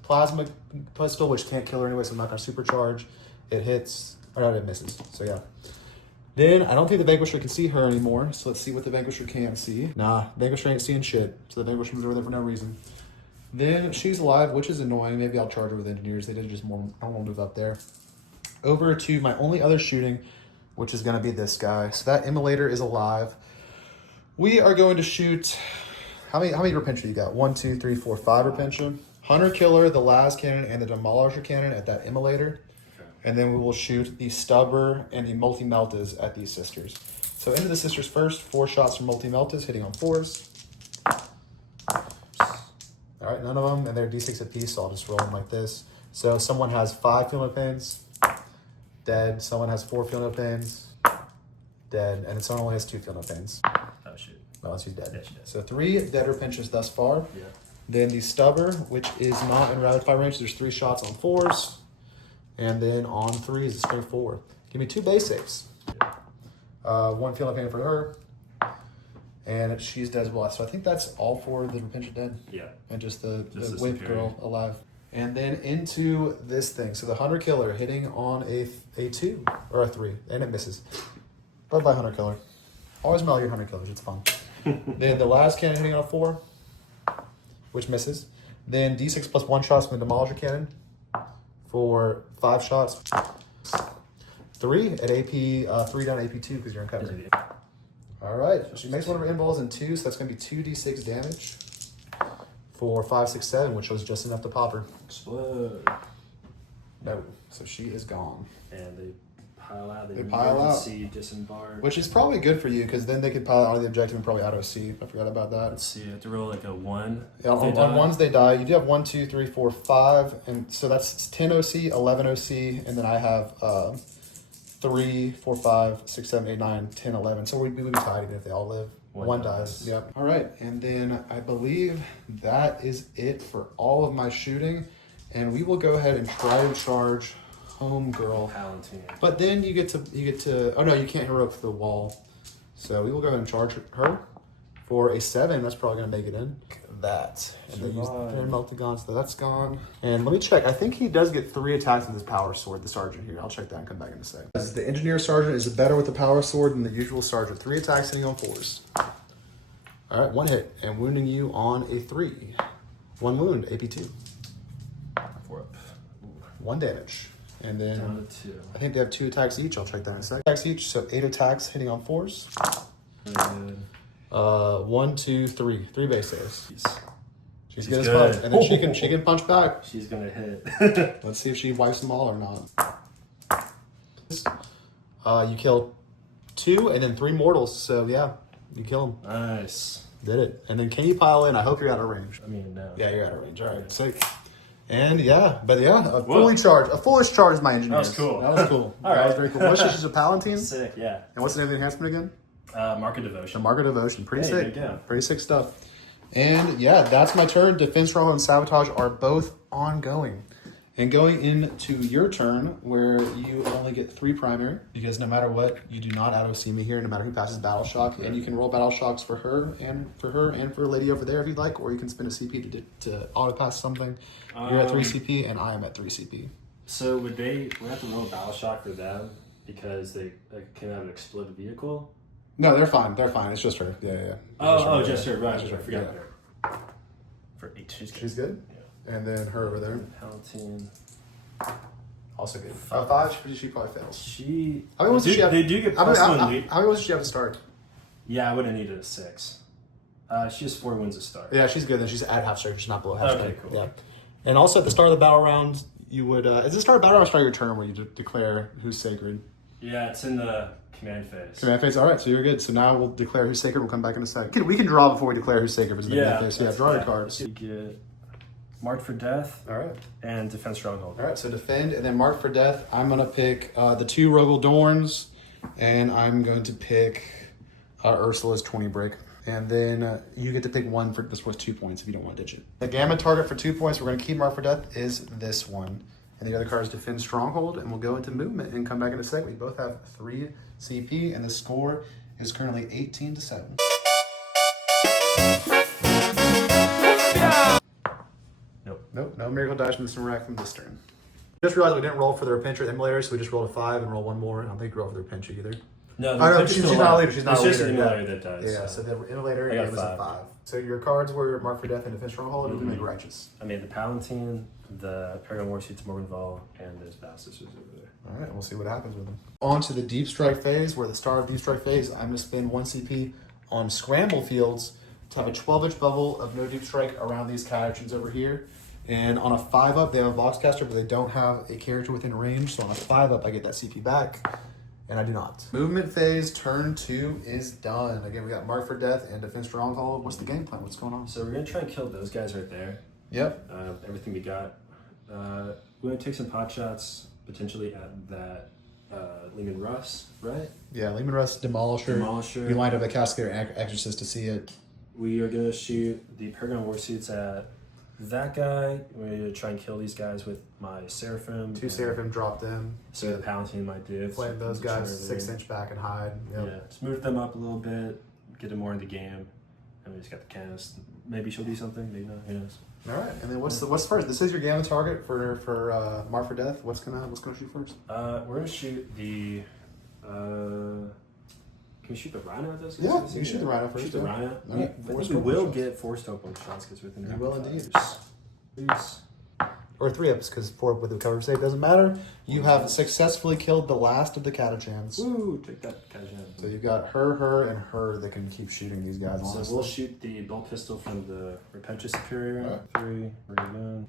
plasma pistol, which can't kill her anyway, so I'm not gonna supercharge. It hits, or no, it misses. So yeah. Then I don't think the Vanquisher can see her anymore. So let's see what the Vanquisher can see. Nah, Vanquisher ain't seeing shit. So the Vanquisher was over there for no reason. Then she's alive, which is annoying. Maybe I'll charge her with engineers. They did just more. I don't want to move up there. Over to my only other shooting, which is gonna be this guy. So that immolator is alive. We are going to shoot. How many repentia you got? 1, 2, 3, 4, 5 repentia. Hunter Killer, the las cannon, and the demolisher cannon at that immolator. Okay. And then we will shoot the stubber and the multi-meltas at these sisters. So into the sisters first, 4 shots from multi-meltas, hitting on 4s. All right, none of them, and they're D6 apiece, so I'll just roll them like this. So someone has 5 feel no pains, dead. Someone has 4 feel no pains, dead. And someone only has 2 feel no pains. Oh, shit. No, she's dead. Yeah, she's dead. So 3 dead repentias thus far. Yeah. Then the stubber, which is not in rapid fire range. There's 3 shots on 4s. And then on 3s, it's straight 4. Give me 2 base saves. Yeah. 1 feel no pain for her. And she's dead as well. So I think that's all 4 of the repentia dead. Yeah. And just the whip whip girl alive. And then into this thing. So the Hunter Killer hitting on a 2 or a 3. And it misses. Bye-bye, Hunter Killer. Always mail your Hunter Killers. It's fun. Then the last cannon hitting on a 4, which misses. Then D6 plus 1 shots from the demolisher cannon for 5 shots. 3 at AP, 3 down AP2 because you're in cover. All right, she makes one of her involves in 2, so that's going to be 2d6 damage for 5, 6, 7, which was just enough to pop her. Explode. No, so she is gone. And they pile out. They pile out. Disembark. Which is probably good for you because then they could pile out of the objective and probably auto C. I forgot about that. Let's see, I have to roll like a 1. Yeah, on ones they die. You do have 1, 2, 3, 4, 5, and so that's 10 OC, 11 OC, and then I have 3, 4, 5, 6, 7, 8, 9, 10, 11. So we would be tied even if they all live. One dies. Yep. All right, and then I believe that is it for all of my shooting, and we will go ahead and try to charge Homegirl. Palatine. But then you get to. Oh no, you can't heroic for the wall. So we will go ahead and charge her for a 7. That's probably gonna make it in. That. And then use the Meltagon, so that's gone. And let me check. I think he does get 3 attacks with his power sword, the sergeant here. I'll check that and come back in a second. The engineer sergeant is better with the power sword than the usual sergeant. 3 attacks hitting on 4s. All right, 1 hit and wounding you on a 3. 1 wound, AP2. 4 up. 1 damage. And then down to 2. I think they have 2 attacks each. I'll check that in a second. Attacks each, so 8 attacks hitting on 4s. Good. 1, 2, 3. 3 base saves. She's good as fuck. And then she can punch back. She's gonna hit. Let's see if she wipes them all or not. You killed 2 and then 3 mortals. So yeah, you kill them. Nice. Did it. And then can you pile in? I hope you're out of range. I mean, no. Yeah, you're out of range. All right, sick. And yeah, a foolish charge my engineers. That was cool. That was cool. All right. That was very cool. What's she's a Palatine? Sick, yeah. And what's the name of the enhancement again? Mark of Devotion. The Mark of Devotion. Pretty Hey, sick. good go. Pretty sick stuff. And yeah, that's my turn. Defense, Stronghold, and Sabotage are both ongoing. And going into your turn, where you only get 3 primary, because no matter what, you do not auto-see me here, no matter who passes Battle Shock. And you can roll Battle Shocks for her and for the lady over there if you'd like, or you can spend a CP to auto-pass something. You're at 3 CP, and I am at 3 CP. So would have to roll a Battle Shock for them because they came out of an exploded vehicle? No, they're fine. They're fine. It's just her. Yeah. Just her. Right. Just I her. forgot Yeah. her. For 8. She's good? Yeah. And then her over there. Palatine. Also good. 5, she probably fails. How many ones does she have? They do get plus 1 lead. How many ones does she have to start? Yeah, I would have needed a 6. She has 4 wins to start. Yeah, she's good. Then she's at half strength. She's not below half strength. Okay, cool. Yeah. And also at the start of the battle round, you would... is the start of battle round or start your turn where you declare who's sacred? Yeah, it's in the command phase. Command phase. All right, so you're good. So now we'll declare who's sacred. We'll come back in a second. We can draw before we declare who's sacred. It's in the command phase. So yeah, draw your cards. You get Marked for Death. All right. And Defense Stronghold. All right, so defend and then mark for death. I'm going to pick the 2 Rogel Dorns, and I'm going to pick Ursula's 20 break. And then you get to pick one for this worth 2 points if you don't want to ditch it. The gamma target for 2 points we're going to keep mark for death is this one. And the other card is Defend Stronghold, and we'll go into movement and come back in a sec. We both have 3 CP, and the score is currently 18-7. Nope, no miracle dash from this rack from this turn. Just realized we didn't roll for the Repentia Emulator, so we just rolled a 5 and roll 1 more. I don't think we roll for the Repentia either. No, she's not a leader. She's not it's a leader. just an emulator that does. Yeah, so the emulator I got it was a 5. So your cards were Mark for Death and Defense Stronghold, and make Righteous. I made the Palatine, the Paragon Warsuits, Morgan VAHL, and there's Battle Sisters over there. All right, we'll see what happens with them. On to the Deep Strike phase, where the start of Deep Strike phase, I'm going to spend 1 CP on Scramble Fields to have a 12-inch bubble of no Deep Strike around these characters over here. And on a 5-up, they have a Voxcaster, but they don't have a character within range. So on a 5-up, I get that CP back, and I do not. Movement phase, turn 2 is done. Again, we got Mark for Death and Defense Stronghold. What's the game plan? What's going on? So we're going to try and kill those guys right there. Yep. Everything we got. We're going to take some pot shots, potentially at that Lehman Russ, right? Yeah, Lehman Russ, Demolisher. Demolisher. You lined up a Cascade or Exorcist to see it. We are going to shoot the Paragon Warsuits at that guy. We're going to try and kill these guys with my Seraphim. 2 Seraphim dropped in. So the Palatine might do. Playing those guys 6-inch back and hide. Yep. Yeah, just move them up a little bit, get them more in the game. And we just got the cast. Maybe she'll do something, maybe not, who knows. All right, and then what's first? This is your gamma target for Mark for Death. What's gonna shoot first? We're gonna shoot the can we shoot the Rhino at those? Yeah, you can shoot the Rhino first. Shoot the Rhino. All right, I think we will get 4 Stoke shots because we're you will indeed. Please. Or 3-ups, because 4-up with the cover save doesn't matter. You have successfully killed the last of the Catachans. Woo, take that Catachan. So you've got her, and her that can keep shooting these guys, honestly. So we'll shoot the bolt pistol from the Repentia Superior. 3, we're done.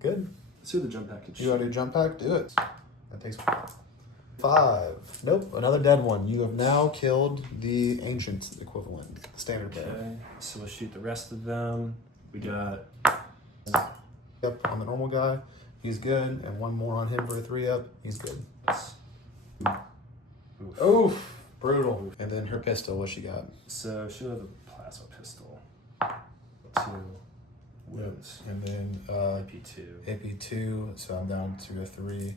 Good. Let's do the jump package. You want to do jump pack? Do it. That takes 5. Nope, another dead one. You have now killed the ancient equivalent, standard bearer. Okay, so we'll shoot the rest of them. We got... Yep, on the normal guy, he's good, and 1 more on him for a 3-up, he's good. Oof, brutal. And then her pistol, what she got? So she'll have a plasma pistol. 2 wounds. And then AP2. AP2, so I'm down to a 3,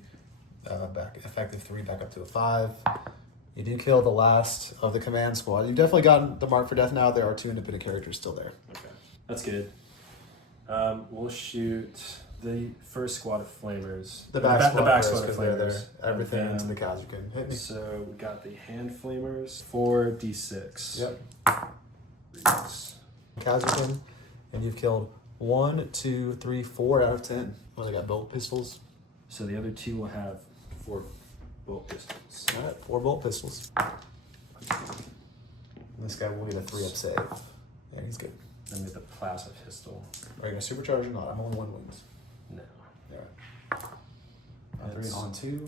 back effective 3, back up to a 5. You did kill the last of the command squad. You've definitely gotten the Mark for Death now. There are 2 independent characters still there. Okay, that's good. We'll shoot the first squad of flamers. The back squad of flamers. They're there. flamers. Everything into the Kazakin. Hit me. So we got the hand flamers. 4d6. Yep. Kazakin, and you've killed 1, 2, 3, 4 out of 10. Well, they got bolt pistols. So the other 2 will have 4 bolt pistols. All right, 4 bolt pistols. And this guy will get a 3-up save. Yeah, he's good. Then we have the plasma pistol. Are you going to supercharge or not? I'm only 1 wounds. No. Alright. On 3 It's on 2. 2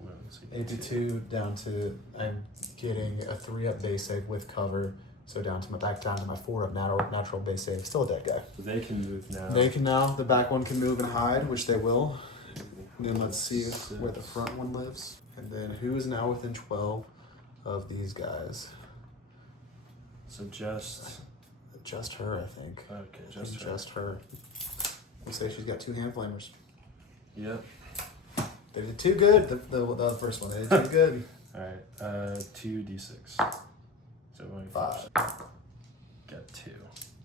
wounds. AP2 down to, I'm getting a 3-up base save with cover. So down to back down to my 4-up natural base save. Still a dead guy. So they can move now. They can now. The back one can move and hide, which they will. And then let's see where the front one lives. And then who is now within 12 of these guys? So just her, I think. okay, Just her. We'll say she's got 2 hand flamers. Yep. They did too good. The first one, they did too good. All right. 2d6. So only 5. Got 2.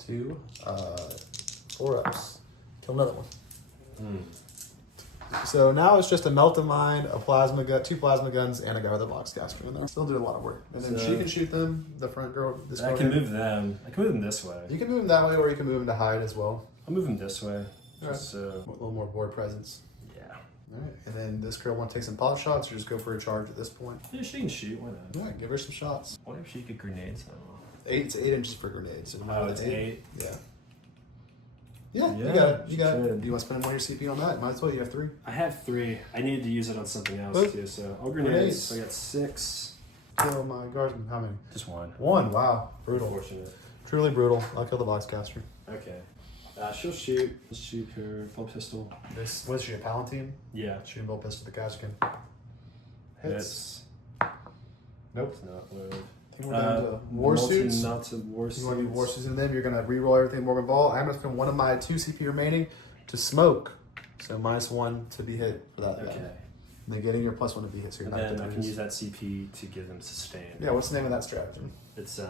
2. 4-ups. Kill another one. So now it's just a melt of mine, a plasma gun, 2 plasma guns, and a guy with a box caster in there. Still doing a lot of work. And then So- she can shoot them. The front girl. This I girl can here. move them. I can move them this way. You can move them that way, or you can move them to hide as well. I'll move them this way. Alright. Just A little more board presence. yeah. All right. And then this girl want to take some pot shots, or just go for a charge at this point. Yeah, she can shoot. Why not? Yeah, give her some shots. What if she could grenades? 8 inches for grenades. And Oh, it's 8. Yeah. Yeah, you Yeah, got it. You she got it. could. Do you want to spend one of your CP on that? Might as well. You have 3. I have 3. I needed to use it on something else What? too. So all Grenades. grenades. So I got 6. Kill my guardsman. How many? Just 1. 1. Wow. Brutal. Unfortunate. Truly brutal. I'll kill the box caster. Okay. She'll shoot. Let's shoot her full pistol. This what is she, a Palatine? Yeah. Shooting bolt pistol to the caster can. Hits. Nope. It's not load. I think we're down to war suits. Multi-melted war suits. You want to do war suits in them? You're gonna reroll everything Morgan Ball. I'm gonna spend one of my 2 CP remaining to smoke. So -1 to be hit for that. Okay. And then getting your +1 to be hit. So you're And not then I hit can use that CP to give them sustain. Yeah, what's the name of that stratagem? It's I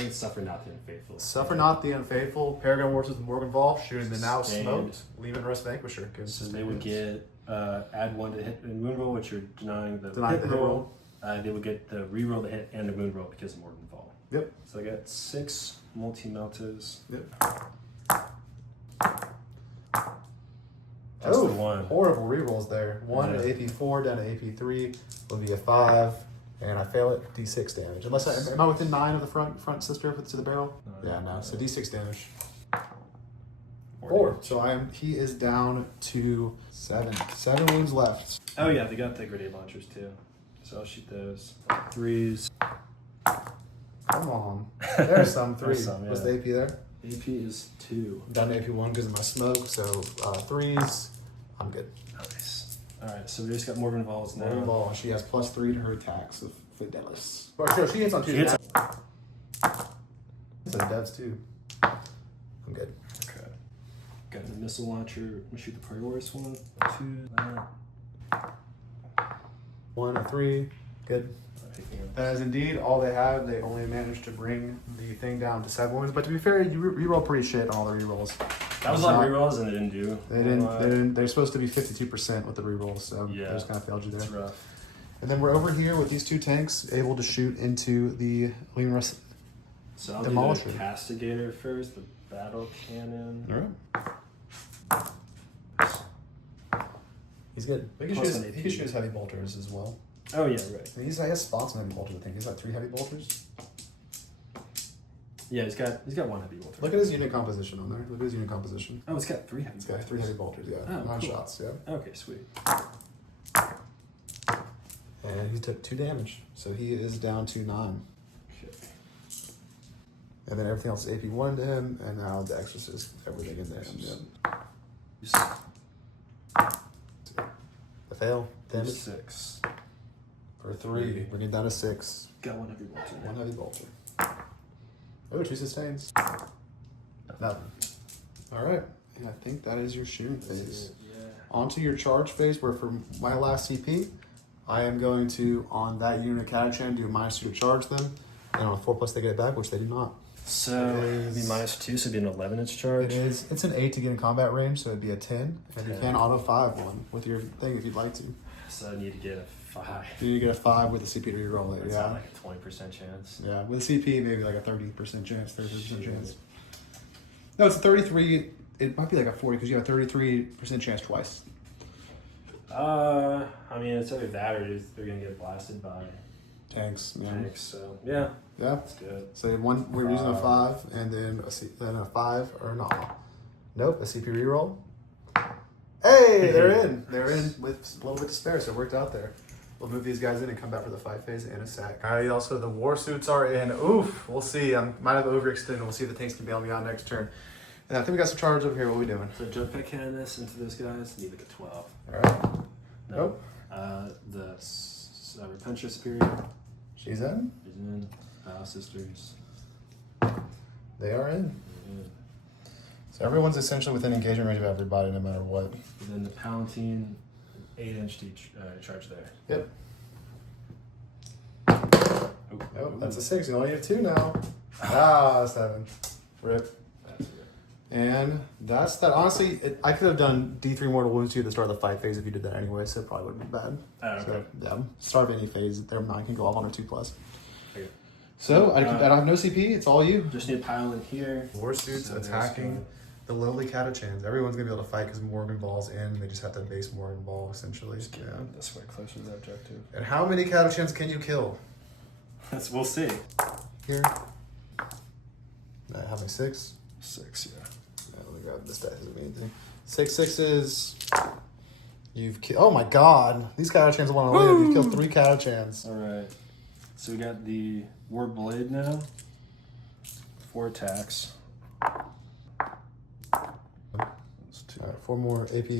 think it's Suffer Not the Unfaithful. Suffer not the unfaithful. Paragon Wars with Morgan Ball, shooting the now Sustained. smoked, leaving rest vanquisher. Good So they would get add 1 to hit and wound roll, which you're denying the Deny hit the hit roll. They would get the reroll the hit and the wound roll because of Morgan Fall. Yep. So I got 6 multi-melters. Yep. Just the 1. Horrible rerolls there. 1 Yeah. at AP4 down to AP3 will be a 5, and I fail it. D6 damage. Unless am I within 9 of the front sister to the barrel? No, Yeah, no. So D6 damage. 4. 4. So he is down to 7. 7 wounds left. Oh yeah, they got the grenade launchers too. So I'll shoot those. 3s. Come on. There's some 3. There's some, yeah. What's the AP there? AP is 2. Down to AP1 because of my smoke. So 3s. I'm good. Nice. Alright, so we just got Morgan Falls now. Morgan Ball. She has +3 to her attacks of Fidelis. Or sure, she hits on 2. She hits So devs too. I'm good. Okay. Got the missile launcher. I'm gonna shoot the priorist 1, 2. 1 or 3. Good. That is indeed all they have. They only managed to bring the thing down to 7 wounds. But to be fair, you reroll pretty shit on all the rerolls. That was a lot of rerolls and they didn't do. They didn't. They're supposed to be 52% with the rerolls, so Yeah. they just kind of failed you there. It's rough. And then we're over here with these 2 tanks, able to shoot into the Lean So I'll Demolisher. do the Castigator first, the battle cannon. All right. He's good. He can Plus shoot an his, AP. he can shoot his heavy bolters as well. Oh yeah, right. And he has spots on heavy bolters, I think. He's like 3 heavy bolters. Yeah, he's got 1 heavy bolter. Look at his unit composition on there. Look at his unit composition. Oh, it's got 3 heavy He's got bolters. 3 heavy bolters, yeah. Oh, 9 cool. shots, yeah. Okay, sweet. And he took 2 damage, so he is down to 9. Okay. And then everything else is AP1 to him, and now the exorcist, everything in there. Just The fail, damage 6. for 3. Bring it down to 6. Got 1 heavy bolter. 1 heavy bolter. Oh, 2 sustains. Nothing. All right. And I think that is your shooting phase. Yeah. Onto your charge phase, where for my last CP, I am going to, on that unit of catachan, do a -2 to charge them. And on a 4+ they get it back, which they do not. So it'd be -2, so it'd be an 11-inch charge. It's an 8 to get in combat range, so it'd be a 10. And you can auto 5 one with your thing if you'd like to. So I need to get a 5. You get a 5 with a CP to reroll it, It's yeah. not like a 20% chance. Yeah, with a CP, maybe like a 30% chance, 33% chance. No, it's a 33. It might be like a 40 because you have a 33% chance twice. I mean, it's either that or they're gonna get blasted by Tanks, yeah. tanks. So yeah, Yeah. That's good. So one, we're using a 5, and then then a 5, or no. Nope, a CP reroll. Hey, they're in. They're in with a little bit to spare, so it worked out there. We'll move these guys in and come back for the fight phase and a sack. All right, also the war suits are in. Oof, we'll see. I might have overextended. We'll see if the tanks can bail me out next turn. And I think we got some charge over here. What are we doing? So jump pack canoness into those guys. Need like a 12. All right. No. Nope. The Repentia Superior. She's in. She's in. Sisters. They are in. So everyone's essentially within engagement range of everybody, no matter what. And then the Palatine, 8-inch charge there. Yep. Oh, that's a 6. You only have 2 now. 7. Rip. That's good. And that's that. Honestly, I could have done D3 mortal wounds to you at the start of the fight phase if you did that anyway, so it probably wouldn't be bad. Oh, okay. So, yeah, start of any phase, their mind can go off on a 2+. Okay. So, I don't have no CP, it's all you. Just need a pile in here. War suits So attacking the lowly catachans. Everyone's going to be able to fight because Morbin Ball's in. They just have to base Morbin Ball, essentially. Just get this way closer to the objective. And how many catachans can you kill? We'll see. Here. How many? 6? 6, yeah. Let me grab this dice. Is amazing. 6 6s. You've killed. Oh my god. These catachans want to live. You've killed 3 catachans. Alright. So we got the War Blade now. 4 attacks. That's 2. Alright, 4 more AP.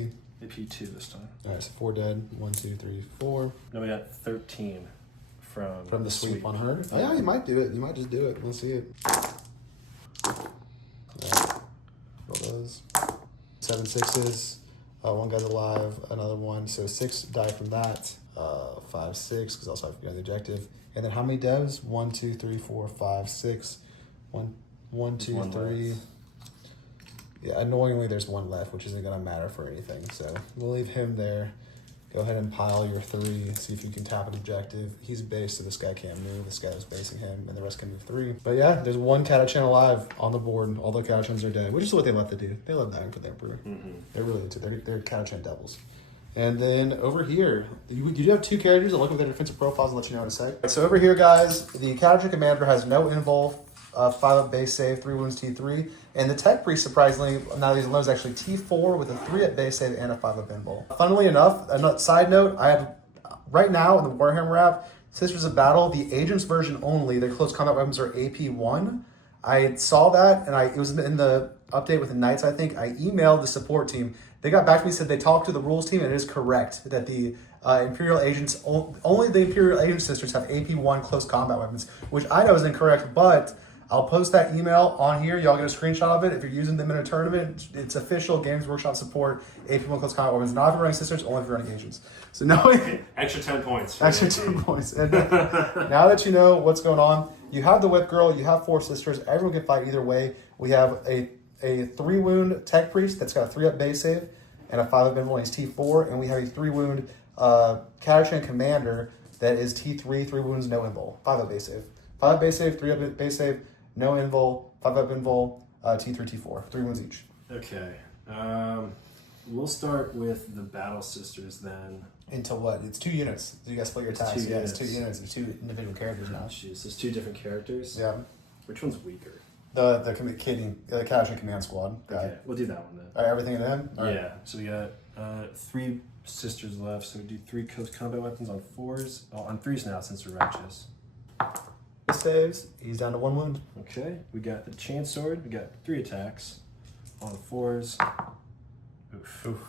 AP 2 this time. Alright, so 4 dead. 1, 2, 3, 4. No, we got 13 from the sweep on her. Oh, yeah, you might do it. You might just do it. We'll see it. Alright. Roll those. 7 6s. 1 guy's alive. Another 1. So 6 die from that. 5 6 because also I have to be on the objective. And then how many devs? 1 2 3 4 5 6. 1 2 3. Yeah, annoyingly there's 1 left, which isn't gonna matter for anything. So we'll leave him there. Go ahead and pile your 3. See if you can tap an objective. He's based, so this guy can't move. This guy is basing him, and the rest can move 3. But yeah, there's 1 catachan alive on the board. All the catachans are dead, which is what they love to do. They love dying for the Emperor. They really do. They're catachan devils. And then over here, you do have 2 characters. I'll look at their defensive profiles and let you know in a sec. So over here, guys, the Catachan Commander has no invul, 5 up base save, 3 wounds T3. And the Tech Priest, surprisingly, now he's alone, is actually T4 with a 3 up base save and a 5 up invul. Funnily enough, a side note, I have, right now in the Warhammer app, Sisters of Battle, the Agents version only, their close combat weapons are AP1. I saw that, and it was in the update with the Knights, I think. I emailed the support team. They got back to me and said they talked to the rules team, and it is correct that the Imperial Agents, only the Imperial Agent Sisters have AP1 close combat weapons, which I know is incorrect, but I'll post that email on here. Y'all get a screenshot of it. If you're using them in a tournament, it's official Games Workshop support, AP1 close combat weapons. Not if you're running Sisters, only if you're running Agents. So now extra 10 points. Extra 10 points. And now that you know what's going on, you have the Whip Girl, you have 4 Sisters. Everyone can fight either way. We have a 3 wound Tech Priest that's got a 3 up base save and a 5 up invul, he's T4, and we have a 3 wound Catachan Commander that is T3, 3 wounds, no invul, 5 up base save. 5 up base save, 3 up base save, no invul, 5 up invul, T3, T4, 3 wounds each. Okay. We'll start with the Battle Sisters then. Into what? It's 2 units. You guys split your attacks. Yeah, it's 2 units. It's 2 individual characters now. Jeez, there's 2 different characters. Yeah. Which one's weaker? The Catachan Command Squad guy. Okay, we'll do that one then. All right, everything in him? All right. Yeah, so we got 3 Sisters left, so we do 3 close combat weapons on 4s. Oh, on 3s now since we're righteous. He saves. He's down to 1 wound. Okay, we got the Chain Sword. We got 3 attacks on 4s. Oof.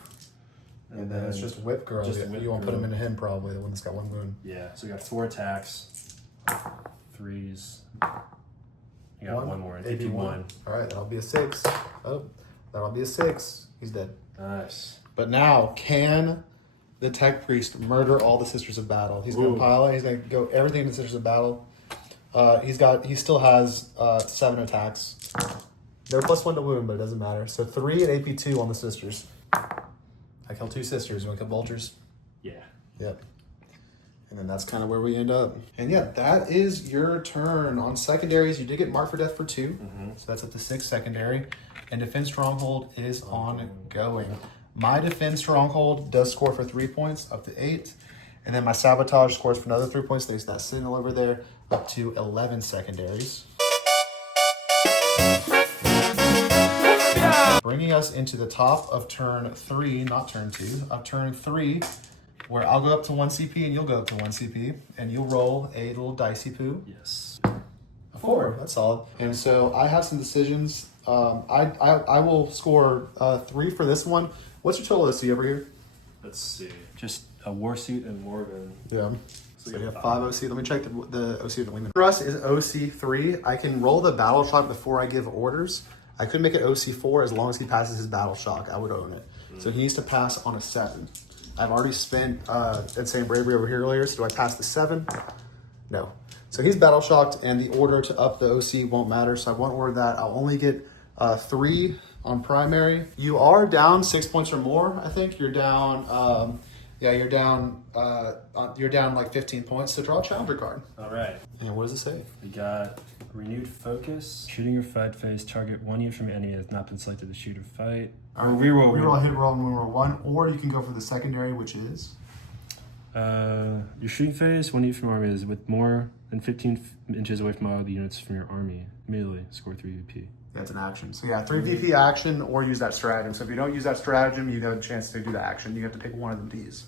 And then it's just Whip Girl. Just You Whip won't put Girl. him into him probably, the one that's got 1 wound. Yeah, so we got 4 attacks, 3s. You got 1 more, AP1. All right, that'll be a 6. Oh, that'll be a 6. He's dead. Nice. But now, can the Tech Priest murder all the Sisters of Battle? He's going to pile it. He's going to go everything to Sisters of Battle. He still has 7 attacks. They're +1 to wound, but it doesn't matter. So 3 and AP2 on the Sisters. I killed 2 Sisters. You want to kill Vultures? Yeah. Yep. And then that's kind of where we end up. And yeah, that is your turn. On secondaries, you did get marked for death for 2. So that's up to 6 secondary. And Defense Stronghold is ongoing. My Defense Stronghold does score for 3 points, up to 8. And then my Sabotage scores for another 3 points. There's that Sentinel over there. up to 11 secondaries. Bringing us into the top of turn 3, not turn 2, of turn 3, where I'll go up to 1 CP and you'll go up to 1 CP, and you'll roll a little dicey poo. Yes. A 4, that's solid. And so I have some decisions. I will score 3 for this one. What's your total OC over here? Let's see. Just a Warsuit and Morbin. Yeah. So you have 5 OC. Let me check the OC of the wingman. For us is OC 3. I can roll the battle shock before I give orders. I could make it OC 4 as long as he passes his battle shock. I would own it. So he needs to pass on a 7. I've already spent Insane Bravery over here earlier, so do I pass the 7? No. So he's battle shocked, and the order to up the OC won't matter, so I won't order that. I'll only get 3 on primary. You are down 6 points or more, I think. You're down, you're down like 15 points, so draw a challenger card. All right. And what does it say? We got renewed focus. Shooting or fight phase, target 1 unit from your enemy has not been selected to shoot or fight. Or reroll, hit roll, and reroll 1, or you can go for the secondary, which is? Your shooting phase, 1 unit from your army is with more than 15 inches away from all the units from your army. Immediately score 3 VP. That's an action. So yeah, 3 VP action or use that stratagem. So if you don't use that stratagem, you have a chance to do the action. You have to pick one of them to use.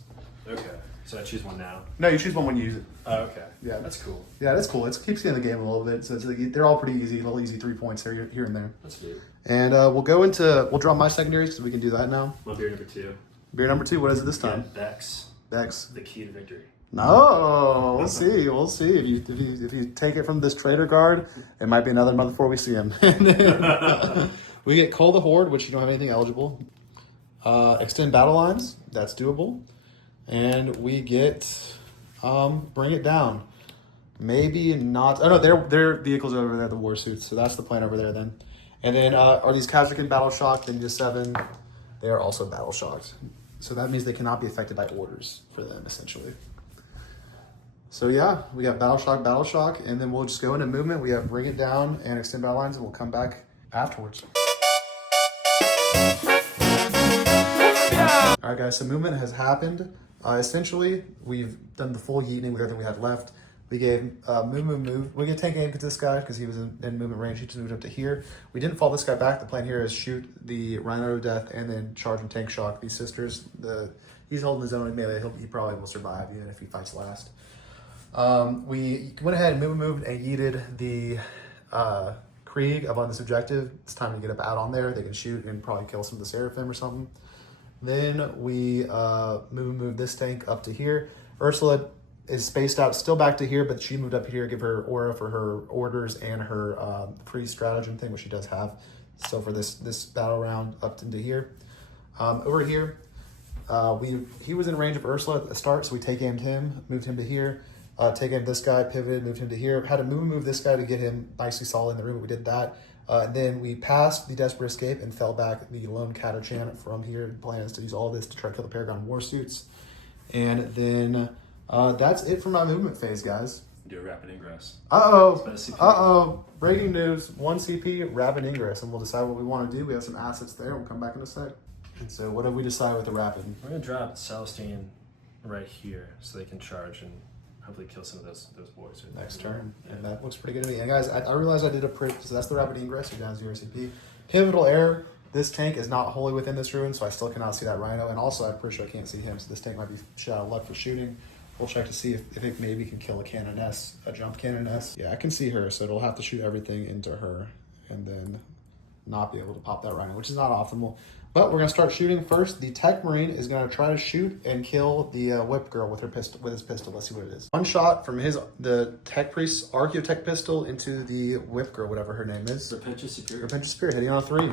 Okay. So I choose one now? No, you choose one when you use it. Oh, okay. Yeah. That's cool. Yeah, that's cool. It keeps you in the game a little bit. So they're all pretty easy, little easy 3 points here and there. That's neat. And we'll draw my secondaries because we can do that now. My beer number 2. Beer number 2, what is it this time? Bex. Bex. The key to victory. No, we'll see. We'll see. If you take it from this Traitor Guard, it might be another month before we see him. We get Cull the Horde, which you don't have anything eligible. Extend battle lines, that's doable. And we get Bring It Down. Maybe not. Oh no, their vehicles over there, the war suits. So that's the plan over there then. And then are these Kazakhstan battle shocked? Then just 7. They are also battle shocked. So that means they cannot be affected by orders for them essentially. So yeah, we got battle shock, and then we'll just go into movement. We have Bring It Down and Extend battle lines, and we'll come back afterwards. All right, guys. So movement has happened. Essentially, we've done the full yeeting with everything we had left. We gave move. We get tank aim to this guy because he was in movement range. He just moved up to here. We didn't fall this guy back. The plan here is shoot the Rhino to death and then charge and tank shock these sisters. He's holding his own in melee. He probably will survive even if he fights last. We went ahead and moved and yeeted the Krieg up on this objective. It's time to get up out on there. They can shoot and probably kill some of the Seraphim or something. Then we moved this tank up to here. Ursula is spaced out still back to here, but she moved up here, give her aura for her orders and her free stratagem thing, which she does have. So for this battle round up into here. Over here, he was in range of Ursula at the start, so we take aimed him, moved him to here. Take aimed this guy, pivoted, moved him to here. Had to move this guy to get him nicely solid in the room. We did that. And then we passed the Desperate Escape and fell back the Lone Catachan from here. The plan is to use all this to try to kill the Paragon Warsuits. And then that's it for my movement phase, guys. Do a rapid ingress. Breaking news, 1 CP, rapid ingress. And we'll decide what we want to do. We have some assets there. We'll come back in a sec. And so what have we decided with the rapid? We're going to drop Celestine right here so they can charge and hopefully kill some of those boys. Next turn. Yeah. And that looks pretty good to me. And guys, I realized I did a print, so that's the rapid ingress. You're down 0 CP. Pivotal error. This tank is not wholly within this ruin, so I still cannot see that Rhino. And also, I'm pretty sure I can't see him, so this tank might be shit out of luck for shooting. We'll check to see if it maybe can kill a Cannoness, a jump Cannoness. Yeah, I can see her, so it'll have to shoot everything into her and then not be able to pop that Rhino, which is not optimal. But we're going to start shooting first. The Tech Marine is going to try to shoot and kill the Whip Girl with his pistol. Let's see what it is. One shot from the Tech Priest's Archaeotech pistol into the Whip Girl, whatever her name is. Repentant Spirit. Repentant Spirit, hitting on a 3.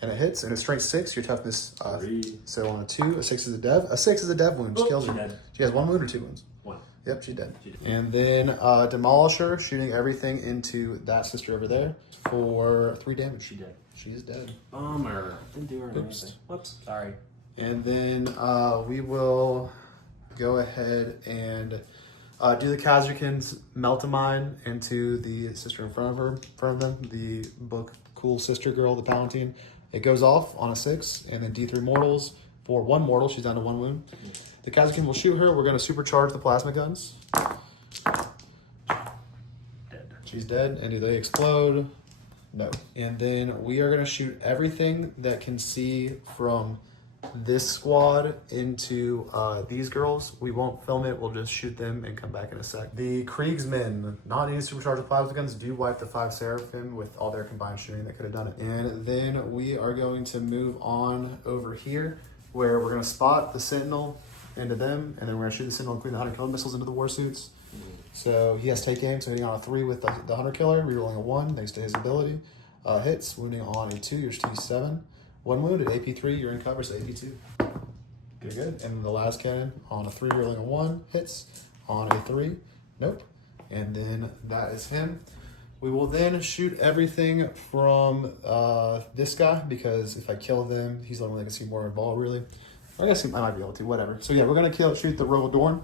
And it hits, and it's strength 6, your toughness 3. So on a 2, a 6 is a dev. A 6 is a dev wound, she kills her. Dead. She has 1 wound or 2 wounds? 1. Yep, she's dead. And then Demolisher, shooting everything into that sister over there for 3 damage. She dead. She's dead. Bummer. Didn't do her anything. Whoops. Sorry. And then we will go ahead and do the Kazakhstan's Melt-A-Mine into the sister in front of them, the book Cool Sister Girl, the Palatine. It goes off on a 6, and then D3 mortals for 1 mortal. She's down to 1 wound. The Kazakhstan will shoot her. We're going to supercharge the plasma guns. She's dead. And do they explode? No. And then we are going to shoot everything that can see from this squad into these girls. We won't film it. We'll just shoot them and come back in a sec. The Kriegsmen, not needing to supercharge with plasma guns, do wipe the 5 Seraphim with all their combined shooting that could have done it. And then we are going to move on over here where we're going to spot the Sentinel into them, and then we're going to shoot the Sentinel, including the Hunter Killer missiles, into the war suits. So he has take aim, so hitting on a 3 with the Hunter Killer, rerolling a 1 thanks to his ability. Hits, wounding on a 2, you're T7. 1 wounded, AP3, you're in cover, so AP2. Good, good. And the last cannon on a 3, rerolling a 1, hits on a 3, nope. And then that is him. We will then shoot everything from this guy, because if I kill them, he's the only one that can see more involved, really. I guess I might be able to, whatever. So yeah, we're going to shoot the Royal Dorn.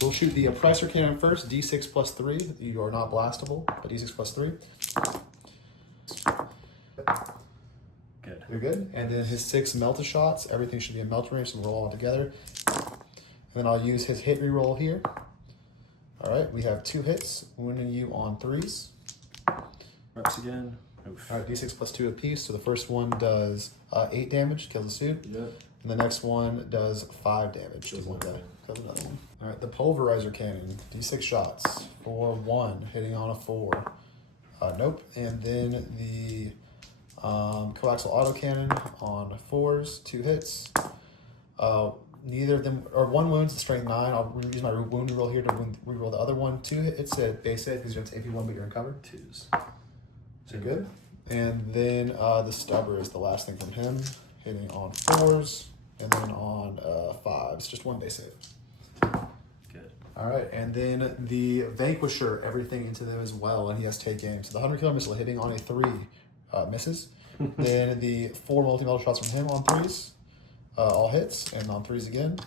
We'll shoot the Oppressor Cannon first, D6 plus 3. You are not blastable, but D6 plus 3. Good. You're good. And then his 6 Melta shots. Everything should be in melt range, so we'll roll all together. And then I'll use his hit reroll here. All right, we have 2 hits, wounding you on 3s. Reps again. Oof. All right, D6 plus 2 apiece. So the first one does 8 damage, kills the suit. Yep. And the next one does 5 damage to one guy. Kills another one. All right, the Pulverizer Cannon, D6 shots for 1, hitting on a 4. Nope. And then the Coaxial Autocannon on 4s, 2 hits. Neither of them, or 1 wounds, strength 9. I'll use my wound reroll here to reroll the other one. 2 hits at base hit because you're into AP1, but you're in cover. 2s. So you're good. And then the Stubber is the last thing from him, hitting on 4s and then on 5s. Just 1 base hit. Good. All right, and then the Vanquisher, everything into them as well, and he has take aim. So the Hunter Killer missile hitting on a 3 misses. Then the 4 multi-metal shots from him on 3s, all hits, and on 3s again.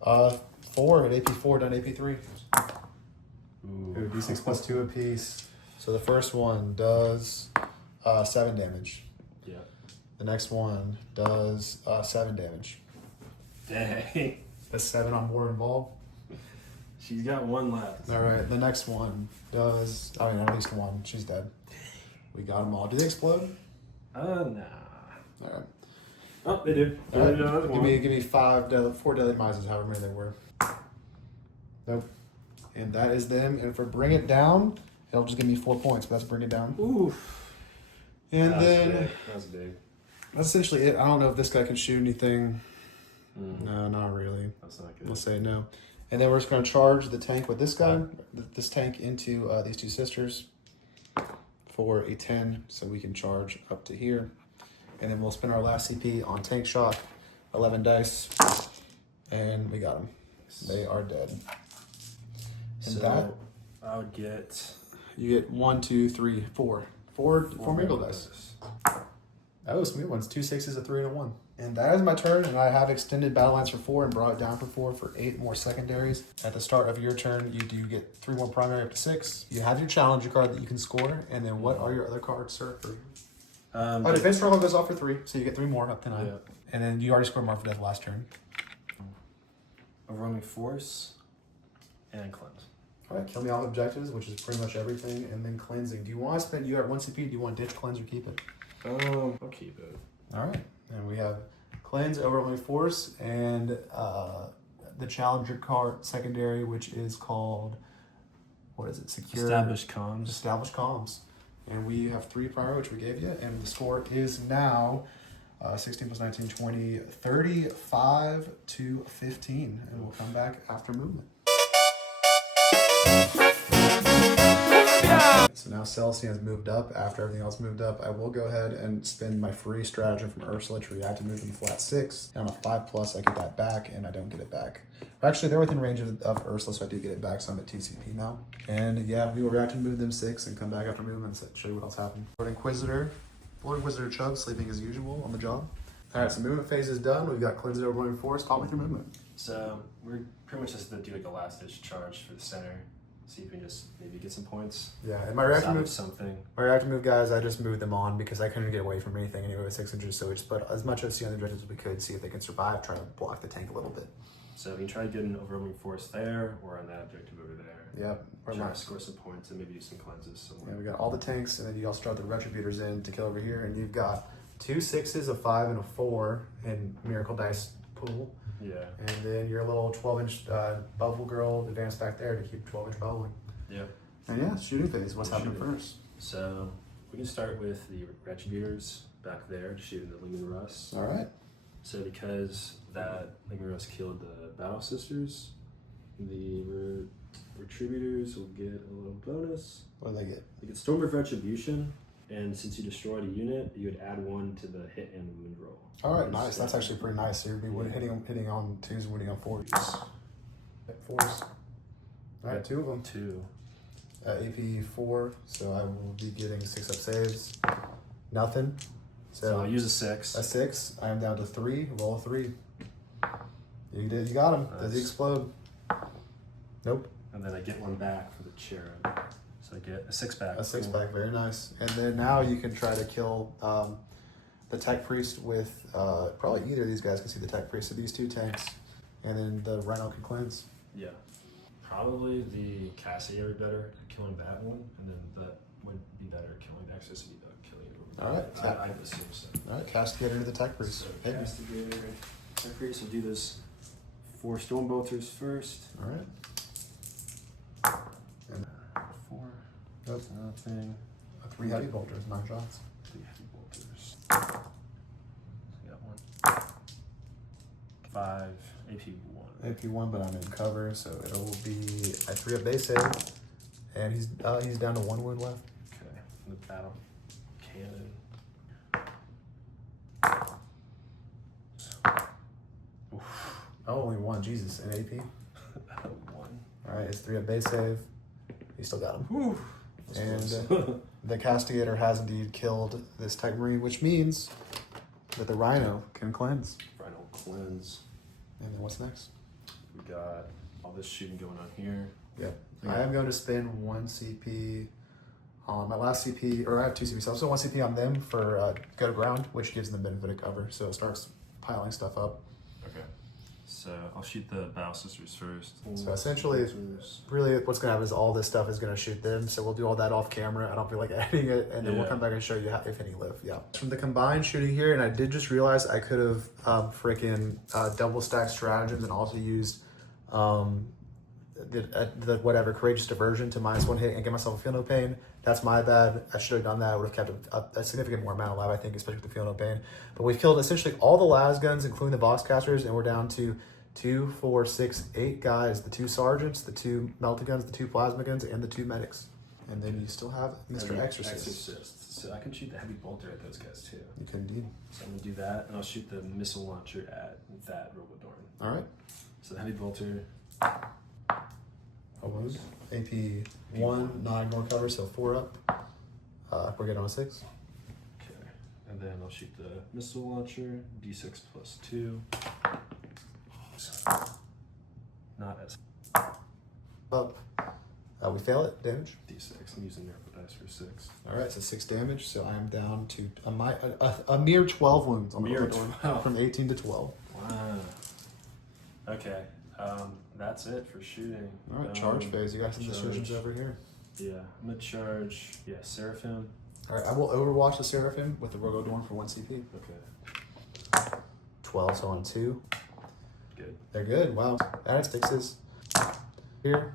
4 at AP4, done AP3. Ooh, D6 plus 2 apiece. So the first one does 7 damage. Yeah. The next one does 7 damage. Dang. That's 7 on more involved. She's got 1 left. All right, the next one does, I mean, at least 1. She's dead. We got them all. Do they explode? Nah. All right. Oh, they do. All right. Another Give one. me 4 deadly mises, however many they were. Nope. And that is them. And for bring it down, it'll just give me 4 points, but that's bring it down. Oof. And then That was big. that's essentially it. I don't know if this guy can shoot anything. No, not really. That's not good. We'll say no. And then we're just going to charge the tank with this guy, this tank into these 2 sisters for a 10, so we can charge up to here. And then we'll spend our last CP on tank shot, 11 dice, and we got them. They are dead. And So that, I would get you get 1, 2, 3, 4. 4 miracle dice. Oh, smooth ones. 2 6s, a 3, and a 1. And that is my turn, and I have extended battle lines for 4 and brought it down for 8 more secondaries. At the start of your turn, you do get 3 more primary up to 6. You have your challenger card that you can score, and then what are your other cards, sir? Defense struggle goes off for 3, so you get 3 more up to 9. Yeah. And then you already scored Mark for Death last turn. a roaming force and cleanse. All right, kill me off objectives, which is pretty much everything, and then cleansing. Do you want to spend, you got 1 CP, do you want to ditch, cleanse, or keep it? I'll keep it. All right, and we have cleanse, overwhelming force, and the challenger card secondary, which is called, what is it? Secure. Established comms. Established comms. And we have 3 prior, which we gave you, and the score is now 16 plus 19, 20, 35 to 15, and we'll come back after movement. So now Celestine's moved up. After everything else moved up, I will go ahead and spend my free stratagem from Ursula to react to move them flat 6. And on a 5+, I get that back, and I don't get it back. Actually, they're within range of Ursula, so I do get it back, so I'm at TCP now. And yeah, we will react to move them 6 and come back after movement and show you what else happened. Lord Inquisitor Chubb sleeping as usual on the job. All right, so movement phase is done. We've got cleansed overwhelming force. Talk me through movement. So we're pretty much just going to do like a last ditch charge for the center. see if we can just maybe get some points. Yeah, and my reactive move, something. my reactive move, guys, I just moved them on because I couldn't get away from anything anyway with 6 inches. So we just put as much OC on the objectives as we could, see if they can survive, try to block the tank a little bit. So we can try to get an overwhelming force there or on that objective over there. Yep. Or try to score some points and maybe do some cleanses somewhere. Yeah, we got all the tanks, and then you also start the retributors in to kill over here, and you've got 2 6s, a 5, and a 4 in Miracle Dice pool. Yeah. And then your little 12-inch bubble girl advanced back there to keep 12-inch bubbling. Yeah. And yeah, shooting phase. What's happening first? So we can start with the retributors back there to shoot in the Lingman Rust. All right. So because that Lingman Rust killed the Battle Sisters, the retributors will get a little bonus. What do they get? They get Storm of Retribution, and since you destroyed a unit, you would add 1 to the hit and wound roll. All right, nice. That's actually pretty nice. So you'll be hitting on 2s and winning on 4s. 4s. All right, 2 of them. 2. AP 4, so I will be getting 6 up saves. Nothing. So I'll use a 6. A 6. I am down to 3. Roll a 3. You did. You got him. Nice. Does he explode? Nope. And then I get 1 back for the cherub. So I get a 6 back. A 6 back. Very nice. And then now you can try to kill the Tech Priest with probably either of these guys can see the Tech Priest. So these 2 tanks, and then the Rhino can cleanse. Yeah. Probably the Cassidy would be better at killing that one, and then that would be better at killing the Exorcist would be better at killing it. All right. I would assume so. All right, Castigator to the Tech Priest. So Hey. Castigator, Tech Priest will do those 4 Storm Bolters first. All right. And 4. Nope. Nothing. 3 heavy bolters, 9 shots. 3 heavy bolters. So we got 1. 5. AP 1. AP 1, but I'm in cover, so it'll be a 3 up base save, and he's down to 1 wound left. Okay. The battle cannon. Oh, only 1. Jesus, an AP. 1. All right, it's 3 up base save. He still got him. Whew. And the Castigator has indeed killed this Tech Marine, which means that the Rhino can cleanse. Rhino cleanse. And then what's next? We got all this shooting going on here. Yep. I am going to spend 1 CP on my last CP, or I have 2 CP, so I'll spend 1 CP on them for go to ground, which gives them the benefit of cover, so it starts piling stuff up. Okay. So I'll shoot the Battle Sisters first. So essentially, really what's going to happen is all this stuff is going to shoot them, so we'll do all that off camera. I don't feel like adding it, and then we'll come back and show you how, if any live. Yeah. From the combined shooting here, and I did just realize I could have freaking double stacked stratagems and also used the whatever courageous diversion to -1 hit and get myself a feel no pain. That's my bad. I should have done that. I would have kept a significant more amount alive, I think, especially with the feel no pain. But we've killed essentially all the las guns, including the Voxcasters, and we're down to 2, 4, 6, 8 guys. The 2 sergeants, the 2 melta guns, the 2 plasma guns, and the 2 medics. And then you still have Mr. Exorcist. So I can shoot the heavy bolter at those guys too. You can indeed. So I'm gonna do that, and I'll shoot the missile launcher at that Rogodorn. All right. So the heavy bolter. A wound. AP 1, not ignore cover, so 4 up. We're getting on a 6. Okay. And then I'll shoot the missile launcher, D6 plus 2. Not as Up. We fail it. Damage. D6. I'm using miracle dice for 6. All right, so 6 damage. So I am down to a mere 12 wounds on the Mere Rogodorn, 12. from 18 to 12. Wow. Okay. That's it for shooting. All right, charge phase. You got some decisions over here. Yeah, I'm gonna charge. Yeah, Seraphim. All right, I will overwatch the Seraphim with the Rogodorn for 1 CP. Okay. 12, so on 2. Good. They're good. Wow. That fixes. Here.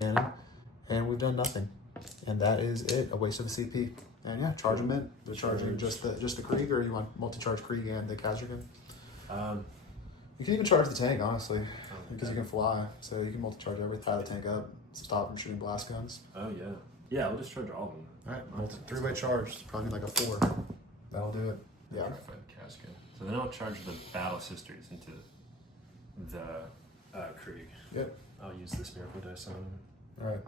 And we've done nothing. And that is it. A waste of a CP. And yeah, charge them in. We're charging just the Krieg, or you want multi-charge Krieg and the Kazragan? You can even charge the tank, honestly, because you can fly. So you can multi-charge everything, tie the tank up, stop from shooting blast guns. Oh yeah. Yeah, I'll just charge all of them. All right, 3-way charge. Probably like a 4. That'll do it. Yeah. So then I'll charge the Battle Sisters into the Krieg. Yep. I'll use this miracle dice on them. All right.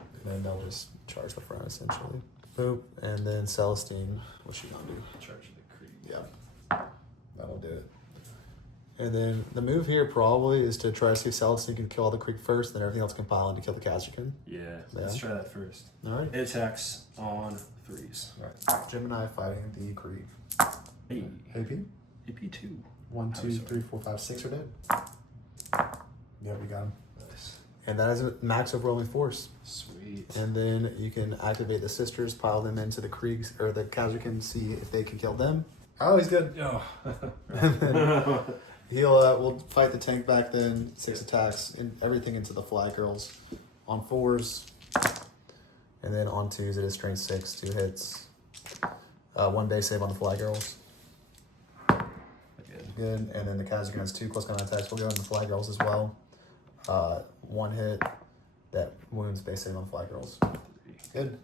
And then they'll just charge the front, essentially. Boop. And then Celestine, what's she gonna do? Charge the Krieg. Yeah. That'll do it. And then the move here probably is to try to see if Celestine can kill all the Krieg first, then everything else can pile in to kill the Kazakhstan. Yeah, let's try that first. All right. It attacks on 3s. All right. Gemini fighting the Krieg. Hey. AP? AP2. 1, 2, 3, 4, 5, 6 are dead. Yeah, we got him. Nice. And that is a max overwhelming force. Sweet. And then you can activate the sisters, pile them into the Kriegs or the Kazakhstan, see if they can kill them. Oh, he's good. Oh. We'll fight the tank back then, 6 attacks, and everything into the fly girls. On 4s, and then on 2s it is strength 6, 2 hits. 1 base save on the fly girls. Good, and then the Kazakhstan has 2 close combat attacks. We'll go on the fly girls as well. 1 hit, that wounds base save on the fly girls. Good.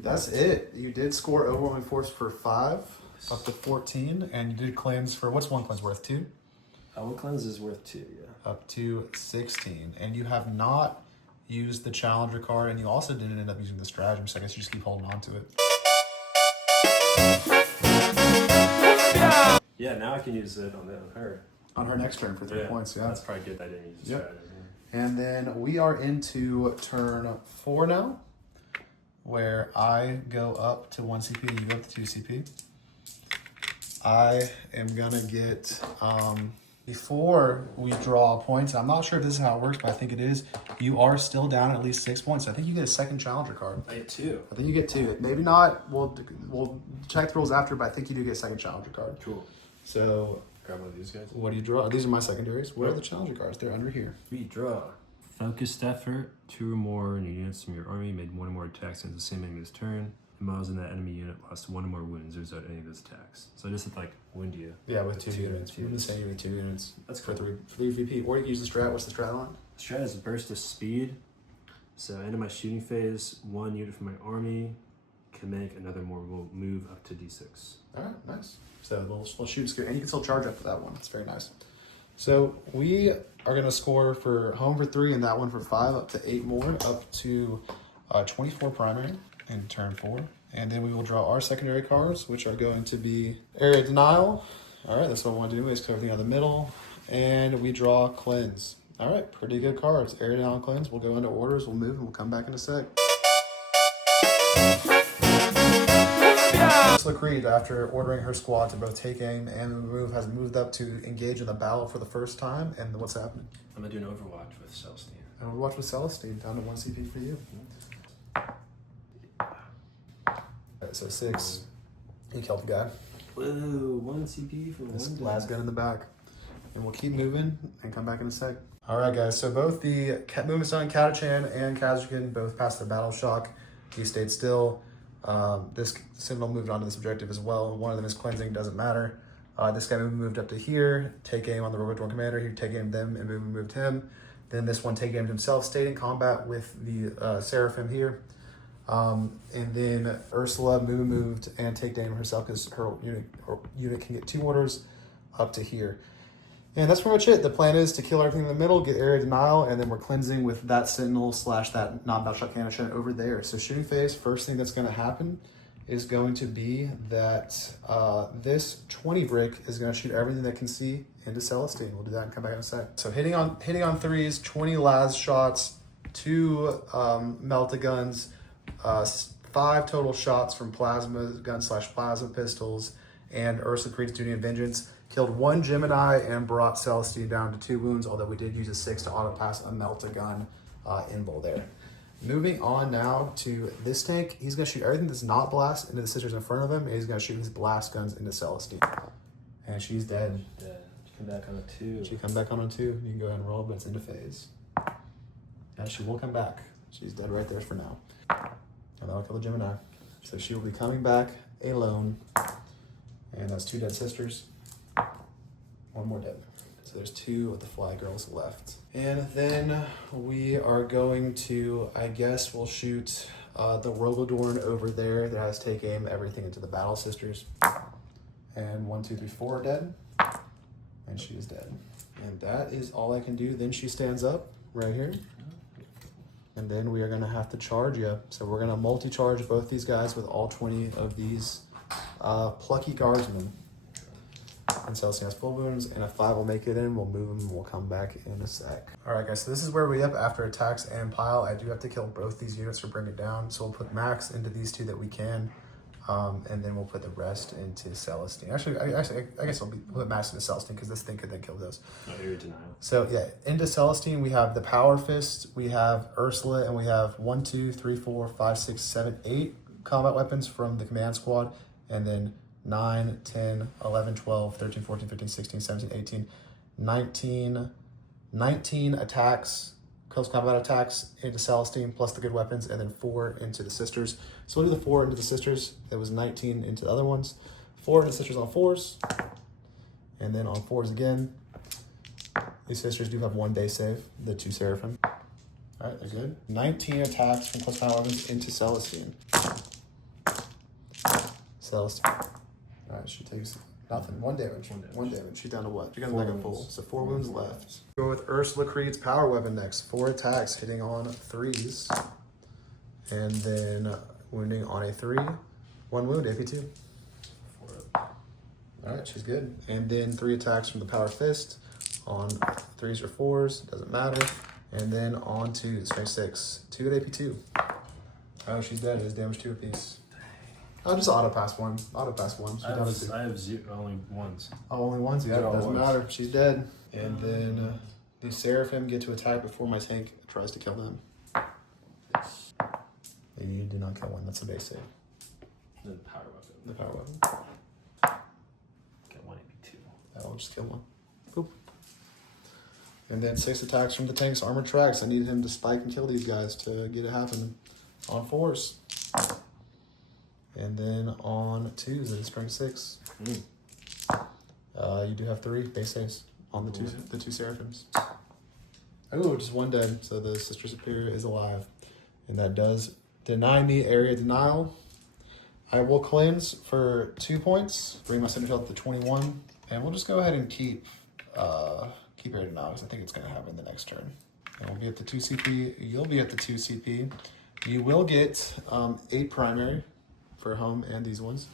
That's it. You did score overwhelming force for 5, up to 14, and you did cleanse for, what's 1 cleanse worth, 2? One cleanse is worth 2, yeah. Up to 16, and you have not used the challenger card, and you also didn't end up using the stratagem, so I guess you just keep holding on to it. Yeah, now I can use it on her. On her next turn for 3 points, yeah. That's probably good that I didn't use the stratagem. And then we are into turn 4 now, where I go up to 1 CP, you go up to 2 CP. I am gonna get, before we draw points, I'm not sure if this is how it works, but I think it is, you are still down at least 6 points. I think you get a second challenger card. I get 2. I think you get 2. Maybe not, we'll check the rules after, but I think you do get a second challenger card. Cool. So, Grab one of these guys. what do you draw? These are my secondaries. What are the challenger cards? They're under here. We draw. Focused effort. 2 or more new units from your army made 1 or more attacks against the same enemy's turn. The models in that enemy unit lost 1 or more wounds as a result of any of those attacks. So I just had like wound you. Yeah, with 2 units. We're just saying you with 2 units. That's for cool. 3 VP. Or you can use the strat. What's the strat line? Strat is burst of speed. So end of my shooting phase, 1 unit from my army can make another more move up to D6. All right, nice. So we'll shoot scoot, and you can still charge up for that one. It's very nice. So we are going to score for home for 3 and that one for 5, up to 8 more, up to 24 primary in turn 4. And then we will draw our secondary cards, which are going to be Area Denial. All right, that's what I want to do, is cover everything on the middle. And we draw Cleanse. All right, pretty good cards. Area Denial and Cleanse. We'll go into orders, we'll move, and we'll come back in a sec. Creed, after ordering her squad to both take aim and move, has moved up to engage in the battle for the first time. And what's happening? I'm going to do an Overwatch with Celestine. And Overwatch with Celestine, down to 1 CP for you. Alright, so 6. He killed the guy. Whoa, 1 CP for This 1 last gun in the back. And we'll keep moving and come back in a sec. Alright guys, so both the movements on Katachan and Kazakhstan both passed the battle shock. He stayed still. This Sentinel moved on to this objective as well. One of them is cleansing, doesn't matter. This guy moved up to here, take aim on the Robotorn commander. He take aim them and moved him. Then this one take aim himself, stayed in combat with the Seraphim here. And then Ursula moved and take aim herself because her unit can get 2 orders up to here. And that's pretty much it. The plan is to kill everything in the middle, get area denial, and then we're cleansing with that Sentinel / that non-battle shot cannon over there. So shooting phase, first thing that's going to happen is going to be that this 20 brick is going to shoot everything that can see into Celestine. We'll do that and come back in a sec. So hitting on 3s, 20 las shots, 2 melt-a-guns, 5 total shots from plasma gun / plasma pistols, and Ursula Creed's Duty and Vengeance. Killed 1 Gemini and brought Celestine down to 2 wounds, although we did use a 6 to auto-pass a melt-a-gun invul there. Moving on now to this tank. He's going to shoot everything that's not blast into the sisters in front of him, and he's going to shoot his blast guns into Celestine. And she's dead. Dead. She come back on a 2. She come back on a 2. You can go ahead and roll, but it's into phase. And she will come back. She's dead right there for now. And that'll kill the Gemini. So she will be coming back alone. And that's 2 dead sisters. 1 more dead. So there's 2 of the fly girls left. And then we are going to, I guess we'll shoot the Rogodorn over there that has take aim everything into the battle sisters. And 1, 2, 3, 4 are dead. And she is dead. And that is all I can do. Then she stands up right here. And then we are gonna have to charge you. So we're gonna multi-charge both these guys with all 20 of these plucky guardsmen. And Celestine has full wounds, and a 5 will make it in. We'll move him, and we'll come back in a sec. All right, guys, so this is where we up after attacks and pile. I do have to kill both these units to bring it down, so we'll put max into these 2 that we can, and then we'll put the rest into Celestine. Actually, I guess we'll put max into Celestine, because this thing could then kill those. No, area denial. So, yeah, into Celestine, we have the Power Fist, we have Ursula, and we have 1, 2, 3, 4, 5, 6, 7, 8 combat weapons from the command squad, and then 9, 10, 11, 12, 13, 14, 15, 16, 17, 18, 19 attacks, close combat attacks into Celestine, plus the good weapons, and then 4 into the sisters. So we'll do the 4 into the sisters. That was 19 into the other ones. 4 into the sisters on 4s. And then on 4s again. These sisters do have 1 day save, the 2 Seraphim. All right, they're good. 19 attacks from close combat weapons into Celestine. Celestine. All right, she takes nothing. 1 damage. 1 damage. She's down to what? She got back at full. So 4 wounds left. Go with Ursula Creed's power weapon next. 4 attacks, hitting on 3s. And then wounding on a 3. 1 wound, AP2. All right, she's good. And then 3 attacks from the Power Fist on 3s or 4s. Doesn't matter. And then on to strength 6. 2 at AP2. Oh, she's dead. It is damage 2 apiece. I'll just auto pass 1. Auto pass 1. I have 0, only 1s. Oh, only 1s? Yeah, it doesn't matter. She's dead. And then the Seraphim get to attack before my tank tries to kill them. You do not kill 1. That's a base save. The power weapon. The power weapon. Get 1 AP2. That'll just kill 1. Boop. And then 6 attacks from the tank's armored tracks. I need him to spike and kill these guys to get it happening. On 4s. And then on 2s, it's strength 6. You do have 3 base saves on the two Seraphims. Oh, just 1 dead, so the Sister Superior is alive. And that does deny me area denial. I will cleanse for 2 points, bring my Senator up to 21, and we'll just go ahead and keep area denial, because I think it's going to happen the next turn. And we'll be at the 2 CP, you'll be at the 2 CP. You will get 8 primary for home and these ones,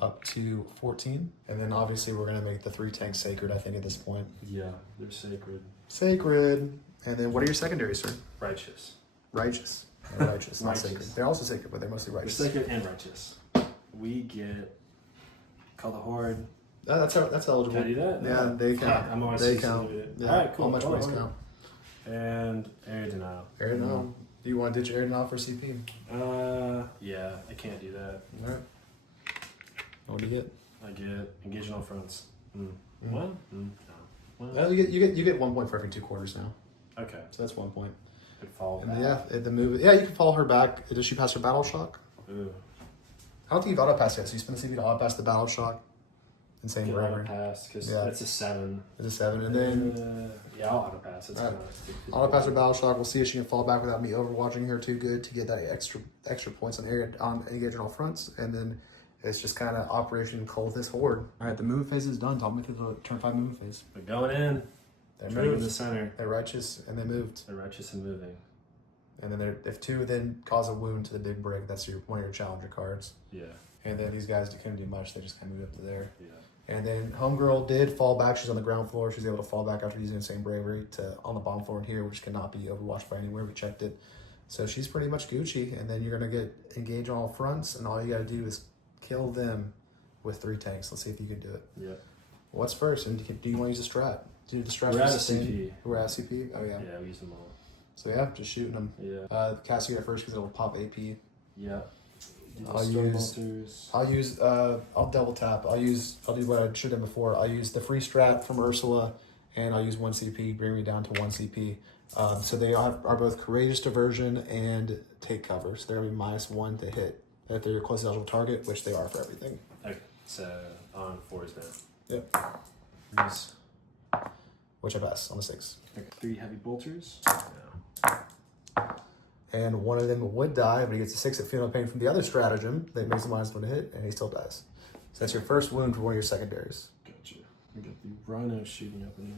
up to 14. And then obviously we're gonna make the 3 tanks sacred, I think, at this point. Yeah, they're sacred. Sacred. And then what are your secondaries, sir? Righteous. Righteous. They're righteous, not sacred. They're also sacred, but they're mostly righteous. They're sacred and righteous. We get Call the Horde. That's eligible. Can I do that? Yeah, they count. They count. Yeah. All right, cool. All much points count. And area denial. Area denial. Do you want to ditch area denial for CP? Yeah, I can't do that. All right. What do you get? I get engage on all fronts. What? No. Well, you get 1 point for every 2 quarters now. Okay. So that's 1 point. Could fall back. And the move. Yeah, you can follow her back. Does she pass her battle shock? Ooh. I don't think you've auto passed yet. So you spend the CP to auto pass the battle shock. Insane bravery. Pass because that's a 7. It's a 7, and then yeah, I'll auto pass. It's auto pass her battle shock. We'll see if she can fall back without me overwatching her too good to get that extra points on engage on all fronts, and then it's just kind of Operation Cull this horde. All right, the move phase is done. Tell me to the turn 5 move phase. We're going in. They're moving moved. in the center. They're righteous, and they moved. They're righteous and moving. And then if 2 then cause a wound to the big brig, that's one of your challenger cards. Yeah. And then these guys couldn't do much. They just kind of moved up to there. Yeah. And then Homegirl did fall back. She's on the ground floor. She's able to fall back after using Insane Bravery on the bottom floor in here, which cannot be overwatched by anywhere. We checked it. So she's pretty much Gucci. And then you're going to get engaged on all fronts, and all you got to do is kill them with 3 tanks. Let's see if you can do it. Yeah. What's first? And do you want to use a strat? Do the strat? We're at CP. We're at CP? Oh, yeah. Yeah, we use them all. So, yeah, just shooting them. Yeah. Casting it first because it'll pop AP. Yeah. I'll double tap. I'll do what I should have before. I'll use the free strat from Ursula, and I'll use 1 CP, bring me down to 1 CP. So they are both courageous diversion and take cover. So they're gonna be -1 to hit if they're your closest eligible target, which they are for everything. Okay, so on 4s now. Yep. Use. Which I pass on the 6. Okay. 3 heavy bolters. No. And 1 of them would die, but he gets a 6 at Feel No Pain from the other stratagem that makes him -1 to hit, and he still dies. So that's your first wound for one of your secondaries. Gotcha. We got the Rhino shooting up in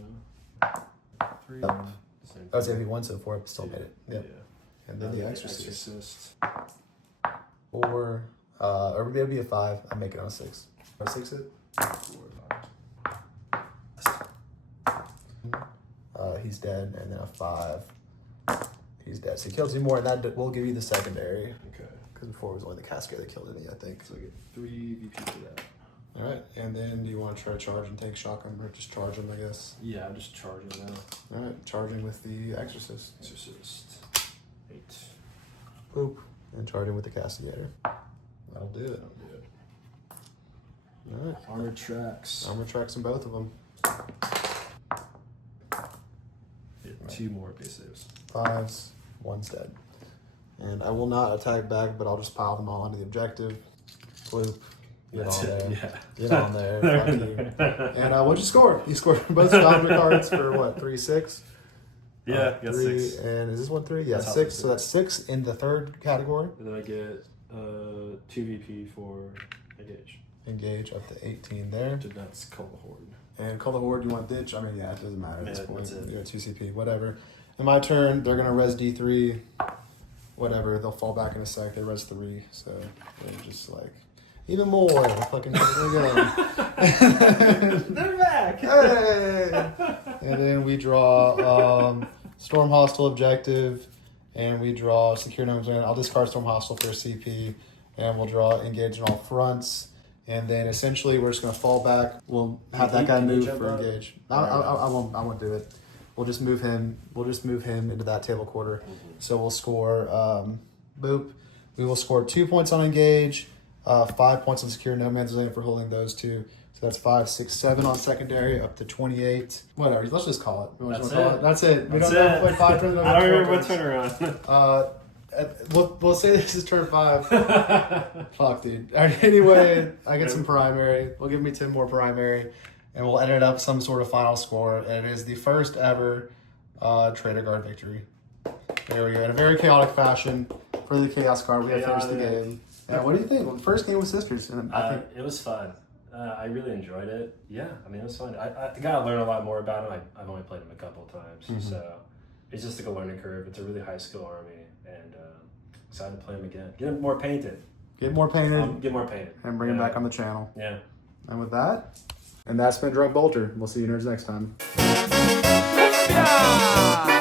now. 3. That was gonna be 1 so 4, but still made it. Yep. Yeah. And then the Exorcist. Or Or it'll be a 5. I make it on a 6. 6 it? 4, 5. he's dead, and then a 5, he's dead. So he kills 2 more, and that will give you the secondary. Okay. Because before it was only the Cascade that killed me, I think. So I get 3 VP for that. All right, and then do you want to try to charge and take shotgun, or just charge him, I guess? Yeah, I'm just charging now. All right, charging with the Exorcist. Exorcist. 8. Boop. And charging with the Castigator. That'll do it. All right. Armored tracks. Armor tracks in both of them. Get 2 more base saves. 5s, 1's dead. And I will not attack back, but I'll just pile them all onto the objective. Bloop. Get That's on it, there. yeah. Get on there. Fuck you. And what'd you score? You scored both Shaman cards for what? 3, 6? Yeah, got 3, 6. and is this one 3? Yeah, That's 6. So that's 6 in the 3rd category. And then I get 2 VP for engage. Engage up to 18 there. So that's Call the Horde. And Call the Horde, you want ditch? I mean, yeah, it doesn't matter at this Yeah, point. that's it. You got 2 CP, whatever. In my turn, they're gonna res D3, whatever. They'll fall back in a sec. They res 3, so they're just like even more. Fucking there we go. They're back. Hey! And then we draw Storm Hostile Objective, and we draw Secure No Man's Land. I'll discard Storm Hostile for a CP, and we'll draw Engage on all fronts. And then essentially we're just gonna fall back. We'll have that guy Can you move jump for up? engage. I won't do it. We'll just move him. We'll just move him into that table quarter. So we'll score boop. We will score 2 points on engage, 5 points on secure no man's land for holding those 2. So that's 5, 6, 7 on secondary, up to 28. Whatever. Let's just call it. That's Call it. That's it. We That's don't have it. to play 5 turns. I don't remember what turnaround. We'll say this is turn 5. Fuck, dude. Anyway, I get some primary. We'll give me 10 more primary, and we'll edit up some sort of final score. And it is the first ever Traitor Guard victory. There we go. In a very chaotic fashion for the Chaos card. We have finished the game. Yeah, what do you think? Well, the first game with Sisters. And I think It was fun. I really enjoyed it. Yeah, I mean, it was fun. I got to learn a lot more about him. I've only played him a couple of times, so it's just like a learning curve. It's a really high skill army, and excited to play him again. Get him more painted. get more painted Get more painted. and bring it back on the channel. Yeah. And with that, and that's been Drunk Bolter. We'll see you nerds next time. Yeah!